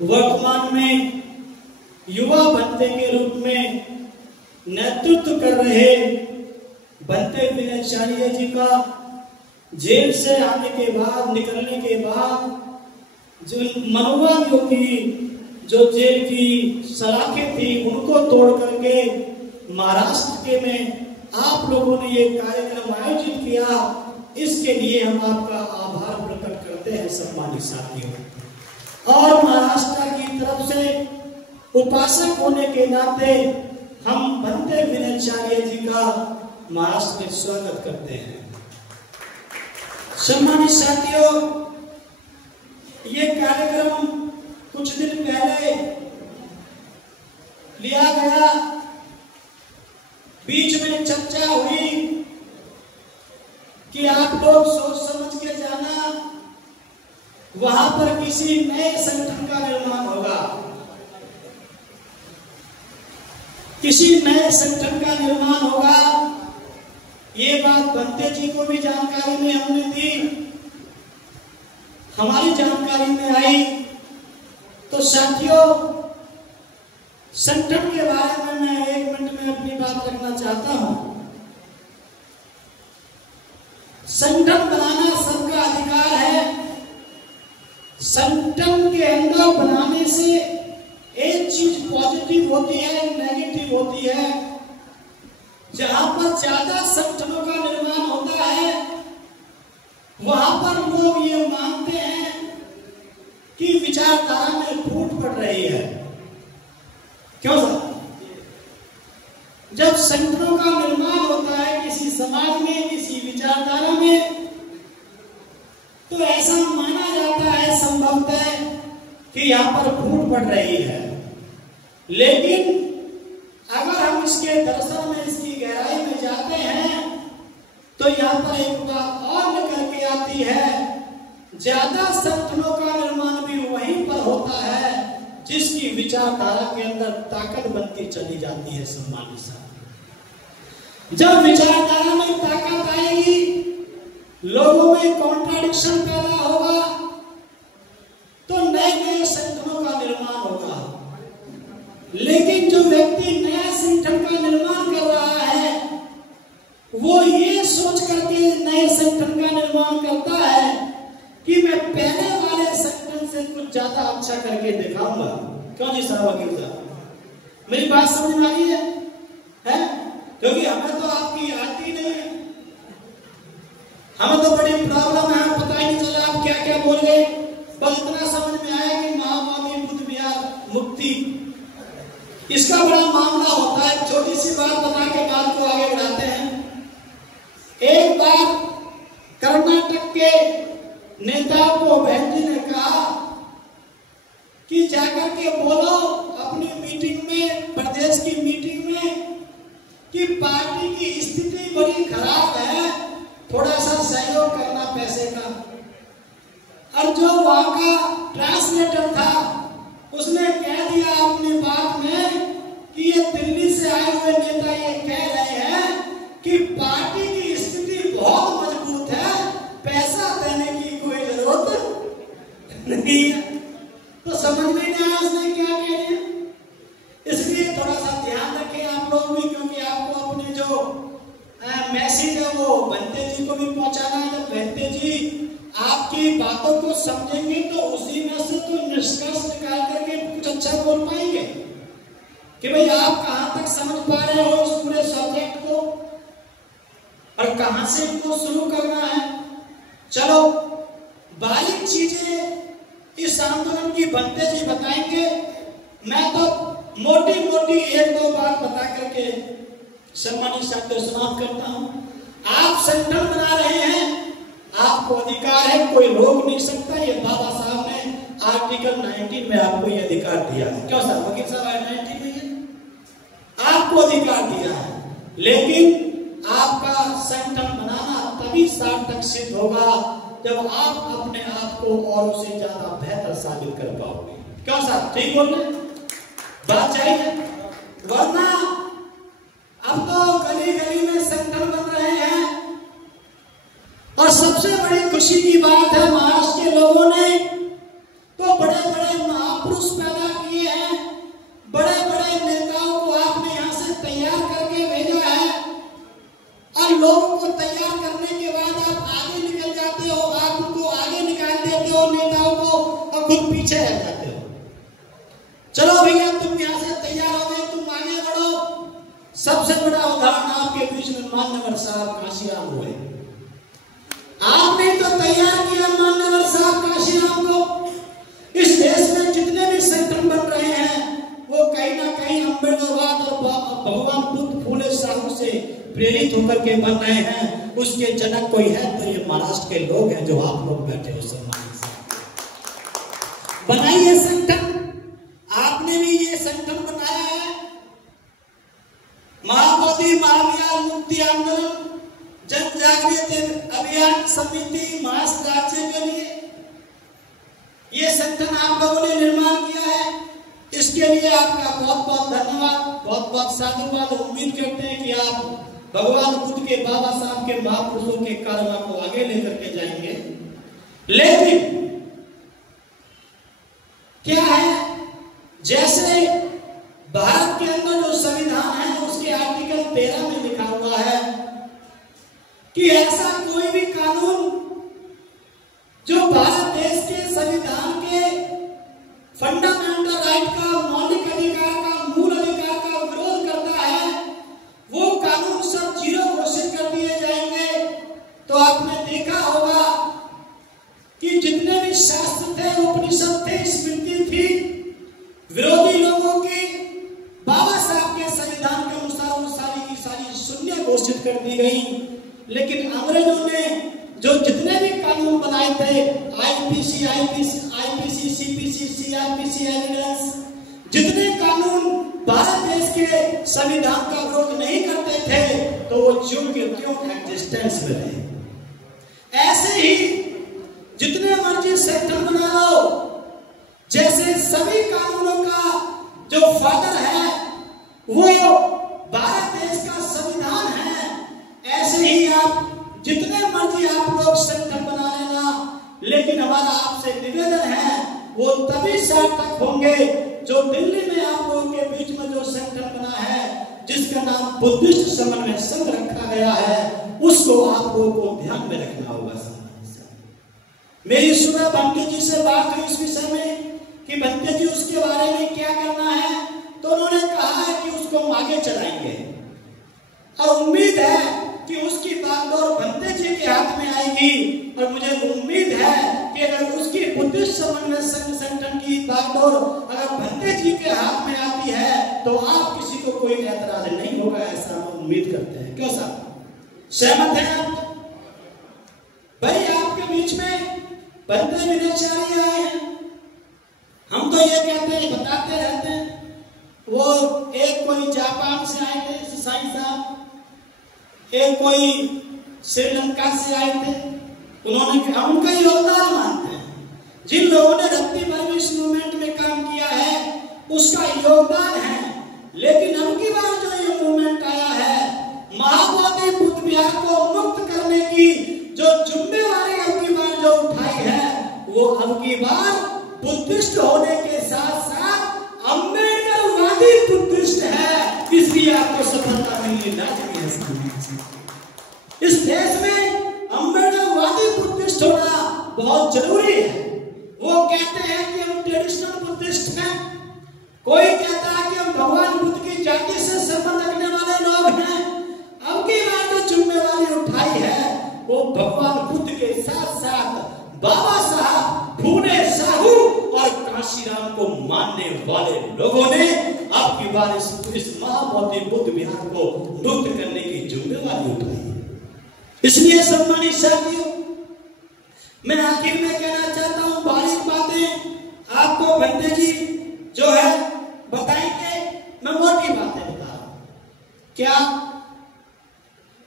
वर्तमान में युवा भत्ते के रूप में नेतृत्व कर रहे बनते विनयाचार्य जी का जेल से आने के बाद, निकलने के बाद जो मनोवादियों की जो जेल की सलाखें थी उनको तोड़ करके महाराष्ट्र के में आप लोगों ने ये कार्यक्रम आयोजित किया, इसके लिए हम आपका आभार प्रकट करते हैं सम्मानित साथियों। और महाराष्ट्र की तरफ से उपासक होने के नाते हम बनते विनयाचार्य जी का महाराष्ट्र में स्वागत करते हैं। सम्मानित साथियों, ये कार्यक्रम कुछ दिन पहले लिया गया, बीच में चर्चा हुई कि आप लोग सोच समझ के जाना, वहां पर किसी नए संगठन का निर्माण होगा, किसी नए संगठन का निर्माण होगा। ये बात बनते जी को भी जानकारी में हमने दी, हमारी जानकारी में आई। तो साथियों, संगठन के बारे में मैं 1 मिनट में अपनी बात रखना चाहता हूं। संगठन बनाना सबका अधिकार है। संगठन के अंदर बनाने से एक चीज पॉजिटिव होती है, एक नेगेटिव होती है। जहां पर ज्यादा संगठनों का निर्माण होता है वहां पर लोग ये मानते हैं कि विचारधारा में फूट पड़ रही है। क्यों सर? जब संगठनों का निर्माण होता है किसी समाज में, किसी विचारधारा में, तो ऐसा माना जाता है संभवतः कि यहां पर फूट पड़ रही है। लेकिन अगर हम इसके दर्शन में, इसकी गहराई में जाते हैं तो यहाँ पर एक बात और निकल के आती है, ज्यादा संगठनों का निर्माण भी वहीं पर होता है जिसकी विचारधारा के अंदर ताकत बनती चली जाती है। सम्मानित साथी, जब विचारधारा में ताकत आएगी, लोगों में कॉन्ट्राडिक्शन पैदा होगा, तो नए नए संगठनों का निर्माण होगा। लेकिन जो व्यक्ति नया संगठन का निर्माण कर रहा है, वो ये सोच करके नए संगठन का निर्माण करता है कि मैं पहले वाले संगठन से कुछ ज्यादा अच्छा करके दिखाऊंगा। क्यों जी साहब, वकील साहब, मेरी बात समझ में आ रही है? क्योंकि हमें तो आपकी आती नहीं है, हमें तो बड़ी प्रॉब्लम है, पता ही नहीं चला आप क्या क्या बोल गए। बस इतना समझ में आया कि महाबोधि बुद्ध विहार मुक्ति, इसका बड़ा मामला होता है। छोटी सी बात बता के बात को आगे बढ़ाते हैं। एक बार कर्नाटक के नेताओं को बहन जी ने कहा कि जाकर के बोलो अपनी मीटिंग में, प्रदेश की मीटिंग में, कि पार्टी की स्थिति बड़ी खराब है, थोड़ा सा सहयोग करना पैसे का। और जो वहां का ट्रांसलेटर था उसने कह दिया अपनी बात में कि ये दिल्ली से आए हुए नेता ये कह रहे हैं कि पार्टी की स्थिति बहुत मजबूत है, पैसा देने की कोई जरूरत नहीं है। तो समझ में नहीं आया उसने क्या कह दिया। इसलिए थोड़ा सा ध्यान रखें आप लोग भी, क्योंकि आपको अपने जो मैसेज है वो बनते जी को भी पहुंचाना है। जब बनते जी आपकी बातों को समझेंगे तो उसी में से तो निष्कर्ष निकाल करके कुछ अच्छा बोल पाएंगे कि भाई आप कहां तक समझ पा रहे हो इस पूरे सब्जेक्ट को और कहां से इनको शुरू करना है। चलो, बारीक चीजें इस आंदोलन की बनते जी बताएंगे। मैं तो मोटी मोटी 1-2 बात बता करके सम्मानित साथियों समाप्त करता हूं। आप संगठन बना रहे हैं, आपको अधिकार है, कोई रोक नहीं सकता। ये बाबा साहब ने आर्टिकल 19 में आपको ये अधिकार दिया है। क्यों सर, वकील साहब 19 में है, आपको अधिकार दिया है। लेकिन आपका संगठन बनाना तभी सार्थक सिद्ध होगा जब आप अपने आप को और से ज्यादा बेहतर साबित कर पाओगे। क्यों सर, ठीक बोल रहे बात चाहिए? वरना अब तो गली गली में संगठन बन रहे हैं। और सबसे बड़ी खुशी की बात है, महाराष्ट्र के लोगों ने तो बड़े बड़े महापुरुष पैदा किए हैं, बड़े बड़े नेताओं को आपने यहां से तैयार करके भेजा है। और सबसे बड़ा उदाहरण आपके बीच में मान्यवर साहब काशीराम हुए। आपने तो तैयार किया मान्यवर साहब काशीराम को। इस देश में जितने भी संगठन बन रहे हैं वो कहीं ना कहीं अम्बेडकरवाद और भगवान बुद्ध फूले साहू से प्रेरित होकर के बन रहे हैं। उसके जनक कोई है तो ये महाराष्ट्र के लोग हैं जो आप लोग बैठे हो। सम्मानित बनाइए संगठन, आपने भी ये संगठन बनाया है। महाबोधि महाविहार मुक्ति आंदोलन जन जागृति अभियान समिति महाराष्ट्र राज्य के लिए ये संगठन आप लोगों ने निर्माण किया है। इसके लिए आपका बहुत बहुत धन्यवाद, बहुत बहुत साधुवाद। उम्मीद करते हैं कि आप भगवान बुद्ध के बाबा साहब के महापुरुषों के कर्म को आगे लेकर के जाएंगे। लेकिन क्या है, जैसे भारत के अंदर जो संविधान है उसके आर्टिकल 13 में लिखा हुआ है कि ऐसा कोई भी कानून जो भारत देश के संविधान के फंडामेंटल राइट का, मौलिक अधिकार का, मूल अधिकार का विरोध करता है, वो कानून सब जीरो घोषित कर दिए जाएंगे। तो आपने देखा होगा कि जितने भी शास्त्र थे, उपनिषद थे, स्मृति थी, विरोधी लोगों की बाबा साहब के संविधान के अनुसार वो सारी की सारी शून्य घोषित कर दी गई। लेकिन अंग्रेजों ने जो जितने भी कानून बनाए थे, आईपीसी, सीपीसी, सीआरपीसी, एविडेंस, जितने कानून भारत देश के संविधान का विरोध नहीं करते थे तो वो ज्यों के त्यों एग्जिस्टेंस में थे। ऐसे ही जितने मर्जी संगठन बना लो, जैसे सभी कानूनों का जो फादर है वो भारत देश का संविधान है, ऐसे ही आप जितने मर्जी आप लोग संगठन बना लेना। लेकिन हमारा आपसे निवेदन है वो तभी सार्थक होंगे जो दिल्ली में आप लोगों के बीच में जो संगठन बना है, जिसका नाम बुद्धिस्ट समन्वय संघ रखा गया है, उसको आप लोगों को ध्यान में रखना होगा। मेरी सुबह भंते जी से बात हुई इस विषय में कि भंते जी उसके बारे में क्या करना है, तो उन्होंने कहा है कि उसको हम आगे चलाएंगे और उम्मीद है कि उसकी बागडोर भंते जी के हाथ में आएगी। और मुझे उम्मीद है कि अगर उसकी बुद्धिस्ट समन्वय संगठन की बागडोर अगर भंते जी के हाथ में आती है तो आप किसी को कोई ऐतराज नहीं होगा, ऐसा हम उम्मीद करते हैं। क्यों साहब, सहमत हैं आप? भाई आपके बीच में भंते विनयचार्य आए हैं, हम तो ये कहते हैं, बताते रहते हैं। वो एक कोई जापान से आए थे साईं साहब, एक कोई श्रीलंका से आए थे, उन्होंने हम उनका योगदान मानते हैं। जिन लोगों ने रत्ती भर इस मूवमेंट में काम किया है उसका योगदान है। लेकिन अब की बार जो ये मूवमेंट आया है, महाबोधि बुद्ध विहार को मुक्त करने की जो जिम्मेवारी अब की बार जो उठाई है, वो अब की बार बुद्धिस्ट होने के साथ साथ अम्बेडकरवादी बुद्धिस्ट है। इसलिए आपको सफलता मिलनी चाहिए। इस देश में अम्बेडकरवादी बुद्धिस्ट होना बहुत जरूरी है। वो कहते हैं कि हम ट्रेडिशनल बुद्धिस्ट हैं, कोई कहता है कि हम भगवान बुद्ध की जाति से संबंध रखने वाले लोग हैं। अब की बार जो जिम्मेवारी उठाई है वो भगवान बुद्ध के साथ साथ बाबा साहब फूले साहू और काशीराम को मानने वाले लोगों ने अब की बार इस महाबोधि बुद्ध विहार को मुक्त करने की जिम्मेवारी उठाई। इसलिए सम्मानित साथियों, मैं आखिर में कहना चाहता हूं, बारीक बातें आपको भंते जी जो है बताएंगे, मैं मोटी बातें बता रहा हूं। क्या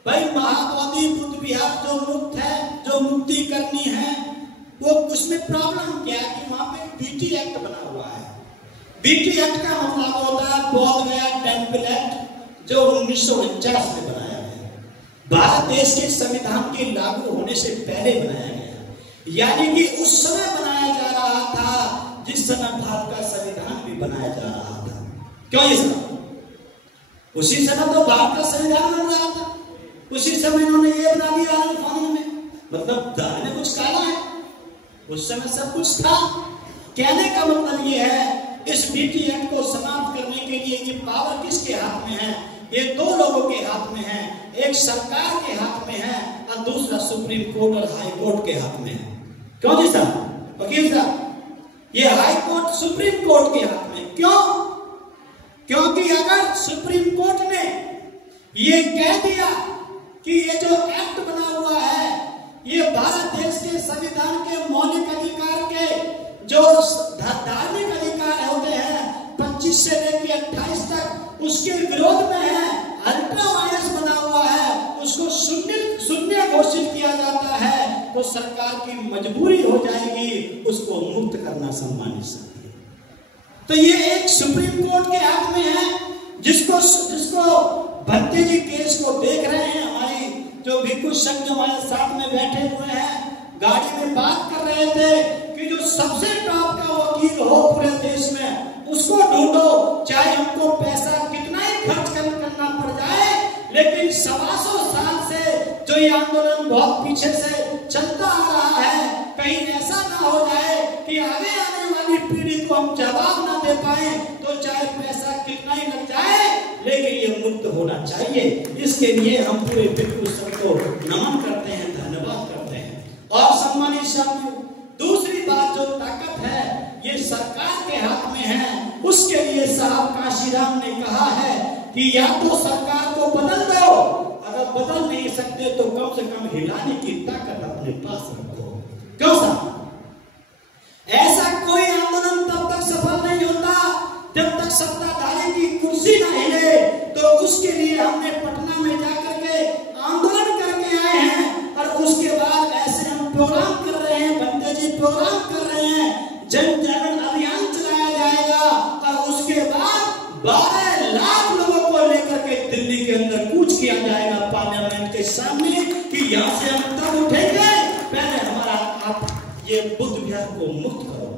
भाई, महाबोधि बुद्ध विहार जो मुक्त है, जो मुक्ति करनी है, वो उसमें प्रॉब्लम क्या है कि वहां पे बीटी एक्ट बना हुआ है। बीटी एक्ट का मतलब होता है बोध गया टेम्पल एक्ट, जो 1949 में बनाया गया, भारत देश के संविधान के लागू होने से पहले बनाया गया। यानी कि उस समय बनाया जा रहा था जिस समय भारत का संविधान भी बनाया जा रहा था। क्यों ये समय? उसी समय तो भारत का संविधान बन रहा था, उसी समय इन्होंने ये बना दिया कानून में। मतलब दाने कुछ काला है, उस समय सब कुछ था। कहने का मतलब ये है, इस बीटी एक्ट को समाप्त करने के लिए ये पावर किसके हाथ में है? ये दो लोगों के हाथ में है, एक सरकार के हाथ में है और दूसरा सुप्रीम कोर्ट और हाई कोर्ट के हाथ में है। क्यों जी साहब, वकील साहब, ये हाई कोर्ट सुप्रीम कोर्ट के हाथ में क्यों? क्योंकि अगर सुप्रीम कोर्ट ने ये कह दिया कि ये जो एक्ट बना हुआ है ये भारत देश के संविधान के मौलिक अधिकार के जो धार्मिक अधिकार होते हैं 25 से लेकर 28 तक, उसके विरोध में है, अल्ट्रा वायरस बना हुआ है, उसको शून्य घोषित किया जाता है, तो सरकार की मजबूरी हो जाएगी उसको मुक्त करना। सम्मानित साथी, तो ये एक सुप्रीम कोर्ट के हाथ में है, जिसको भंते जी केस को देख रहे हैं। हमारी जो भिक्षु संघ जो हमारे साथ में बैठे हुए हैं, गाड़ी में बात कर रहे थे कि जो सबसे टॉप का वकील हो पूरे देश में उसको ढूंढो, चाहे हमको पैसा कितना ही खर्च करना पड़ जाए, लेकिन 125 साल से जो ये आंदोलन बहुत पीछे से चलता आ रहा है, कहीं ऐसा ना हो जाए कि आगे आने वाली पीढ़ी को हम जवाब ना दे पाए, तो चाहे पैसा कितना ही लग जाए लेकिन ये मुक्त होना चाहिए। इसके लिए हम पूरे भिक्षु संघ को नमन करते हैं, धन्यवाद करते हैं। और सम्मानित साथियों, दूसरी बात जो ताकत है ये सरकार के हाथ में है, उसके लिए साहब काशीराम ने कहा है कि या तो सरकार को बदल दो, अगर बदल नहीं सकते तो कम से कम हिलाने की ताकत अपने पास रखो। क्यों साहब? ऐसा कोई आंदोलन तब तक सफल नहीं होता जब तक सत्ताधारी की कुर्सी ना हिले। तो उसके लिए हमने पटना में जाकर के आंदोलन करके आए हैं, और उसके बाद ऐसे हम प्रोग्राम कर रहे हैं, बंदे जी प्रोग्राम कर रहे हैं, जन जागरण अभियान चलाया जाएगा, और उसके बाद 12 लाख लोगों को लेकर के दिल्ली के अंदर कूच किया जाएगा पार्लियामेंट के सामने कि यहाँ से हम तब उठेंगे, पहले हमारा आप ये बुद्ध विहार को मुक्त करो।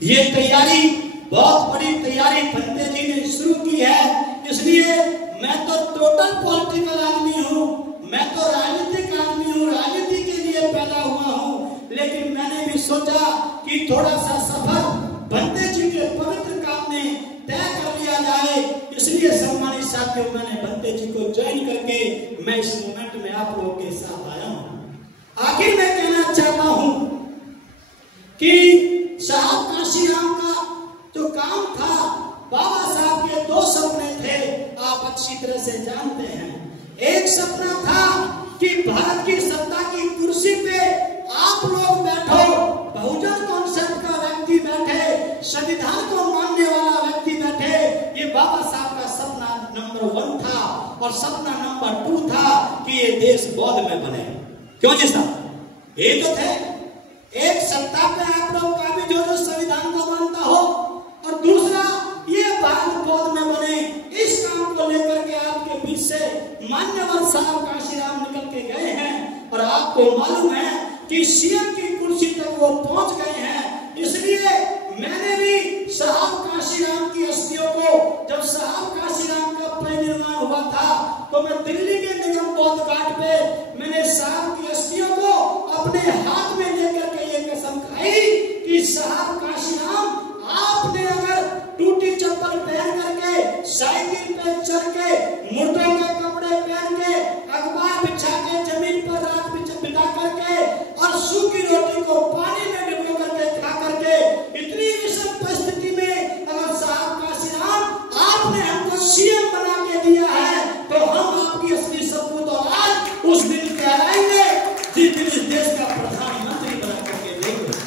ये तैयारी, बहुत बड़ी तैयारी बंदे जी ने शुरू की है। इसलिए मैं तो टोटल पॉलिटिकल आदमी हूँ, मैं तो राजनीतिक आदमी हूँ, राजनीति के लिए पैदा हुआ हूँ, लेकिन मैंने भी सोचा कि थोड़ा सा सफर बंदे जी के पवित्र काम में तय कर लिया जाए। इसलिए सम्मानित साथियों, मैंने बंदे जी को ज्वाइन करके मैं इस मोमेंट में आप लोगों के साथ आया हूँ। आखिर मैं कहना चाहता हूँ कि साहब काशीराम का जो काम था, बाबा साहब के 2 सपने थे, आप अच्छी तरह से जानते हैं। एक सपना था कि भारत की सत्ता की कुर्सी पे आप लोग बैठो, बहुजन कॉन्सेप्ट का व्यक्ति बैठे, संविधान को मानने वाला व्यक्ति बैठे। ये बाबा साहब का सपना नंबर 1 था, और सपना नंबर 2 था कि ये देश बौद्ध में बने। क्यों जी साहब? ये तो थे, एक सत्ता पे आप लोग का भी जो संविधान को मानता हो, और दूसरा ये भारत बौद्ध में बने। इस काम को लेकर के आपके बीच से मान्यवर साहब काशीराम निकल के गए हैं, और आपको मालूम है कि सीएम की कुर्सी तक वो पहुंच गए हैं। इसलिए मैंने भी साहब काशीराम की अस्थियों को, जब साहब काशीराम का परिनिर्वाण हुआ था, तो मैं दिल्ली के निगम बौद्ध घाट पे मैंने साहब की अस्थियों को अपने हाथ में लेकर के ये कसम खाई कि साहब काशीराम, आपने अगर टूटी चप्पल पहन करके, साइकिल पे चढ़ के, मुर्दों के कपड़े पहन के, अखबार बिछा के जमीन पर रात बिता करके, और सूखी रोटी को पानी में डुबो करके खा करके, इतनी विषम परिस्थिति में अगर साहब काशीराम आपने हमको सीएम बना के दिया है, तो हम आपकी असली सपूत औलाद उस दिन कहलाएंगे जिस दिन इस देश का प्रधानमंत्री बना करके देंगे।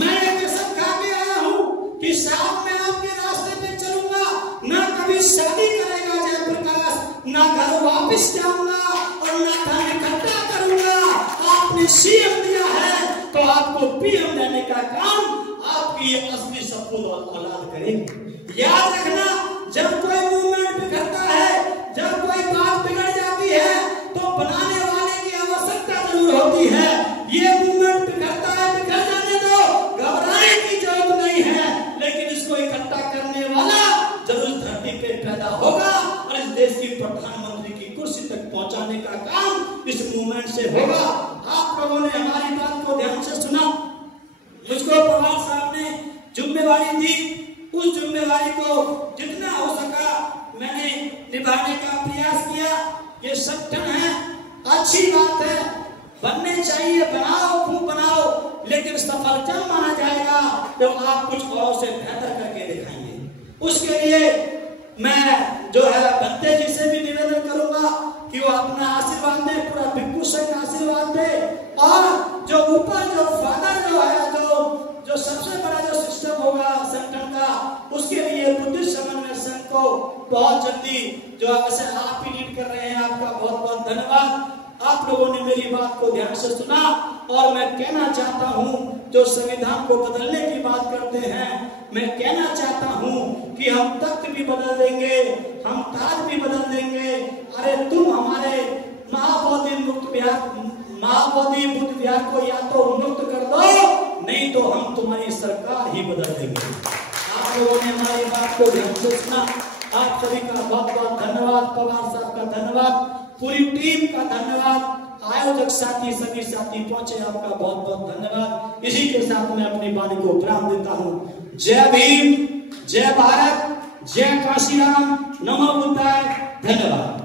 मैं एक कसम खा के आया हूँ कि साहब मैं आपके रास्ते पे चलूंगा, ना कभी शादी करेगा जयप्रकाश, ना घर वापस जाऊंगा, और ना धन इकट्ठा करूंगा। आपने सीएम दिया है तो आपको पीएम देने का काम आपकी ये असली सपूत औलाद करेंगे। याद रखना, जब कोई मूवमेंट बिगड़ता है, जब कोई बात बिगड़ जाती है, तो बनाने वाले की आवश्यकता जरूर होती है। ये मूवमेंट बिगड़ता है, बिगड़ जाने दो, घबराने की जरूरत नहीं है, लेकिन इसको इकट्ठा करने वाला जरूर धरती पे पैदा होगा, और इस देश की प्रधानमंत्री की कुर्सी तक पहुंचाने का काम इस मूवमेंट से होगा। आप लोगों ने हमारी बात को ध्यान से सुना, मुझको प्रभात साहब ने जिम्मेवारी दी, उस जिम्मेवारी को जितना हो सका मैंने निभाने का प्रयास किया। ये संगठन है, अच्छी बात है, बनने चाहिए, बनाओ, खूब बनाओ, लेकिन सफल जब माना जाएगा तो आप कुछ औरों से बेहतर करके दिखाएंगे। उसके लिए मैं जो है बंते जी से भी निवेदन करूंगा कि वो अपना आशीर्वाद दे, पूरा भिक्खु संघ आशीर्वाद दे, और जो ऊपर जो फादर जो है, जो सबसे बड़ा जो सिस्टम होगा संगठन का, उसके लिए बुद्धिस्ट समन्वय संघ को बहुत जल्दी जो वैसे आप ही लीड कर रहे हैं, आपका बहुत बहुत धन्यवाद। आप लोगों ने मेरी बात को ध्यान से सुना, और मैं कहना चाहता हूं, जो संविधान को बदलने की बात करते हैं, मैं कहना चाहता हूं कि हम तख्त भी बदल देंगे, हम ताज भी बदल देंगे। अरे तुम हमारे महाबोधि बुद्ध विहार को या तो मुक्त कर दो, नहीं तो हम तुम्हारी सरकार ही बदल देंगे। आप लोगों ने हमारी बात को ध्यान से सुना, आप सभी का बहुत बहुत धन्यवाद। पवार साहब का धन्यवाद, पूरी टीम का धन्यवाद, आयोजक साथी सभी साथी पहुंचे, आपका बहुत बहुत धन्यवाद। इसी के साथ मैं अपनी वाणी को विराम देता हूं। जय भीम, जय भारत, जय काशीराम, नमो बुद्धाय, धन्यवाद।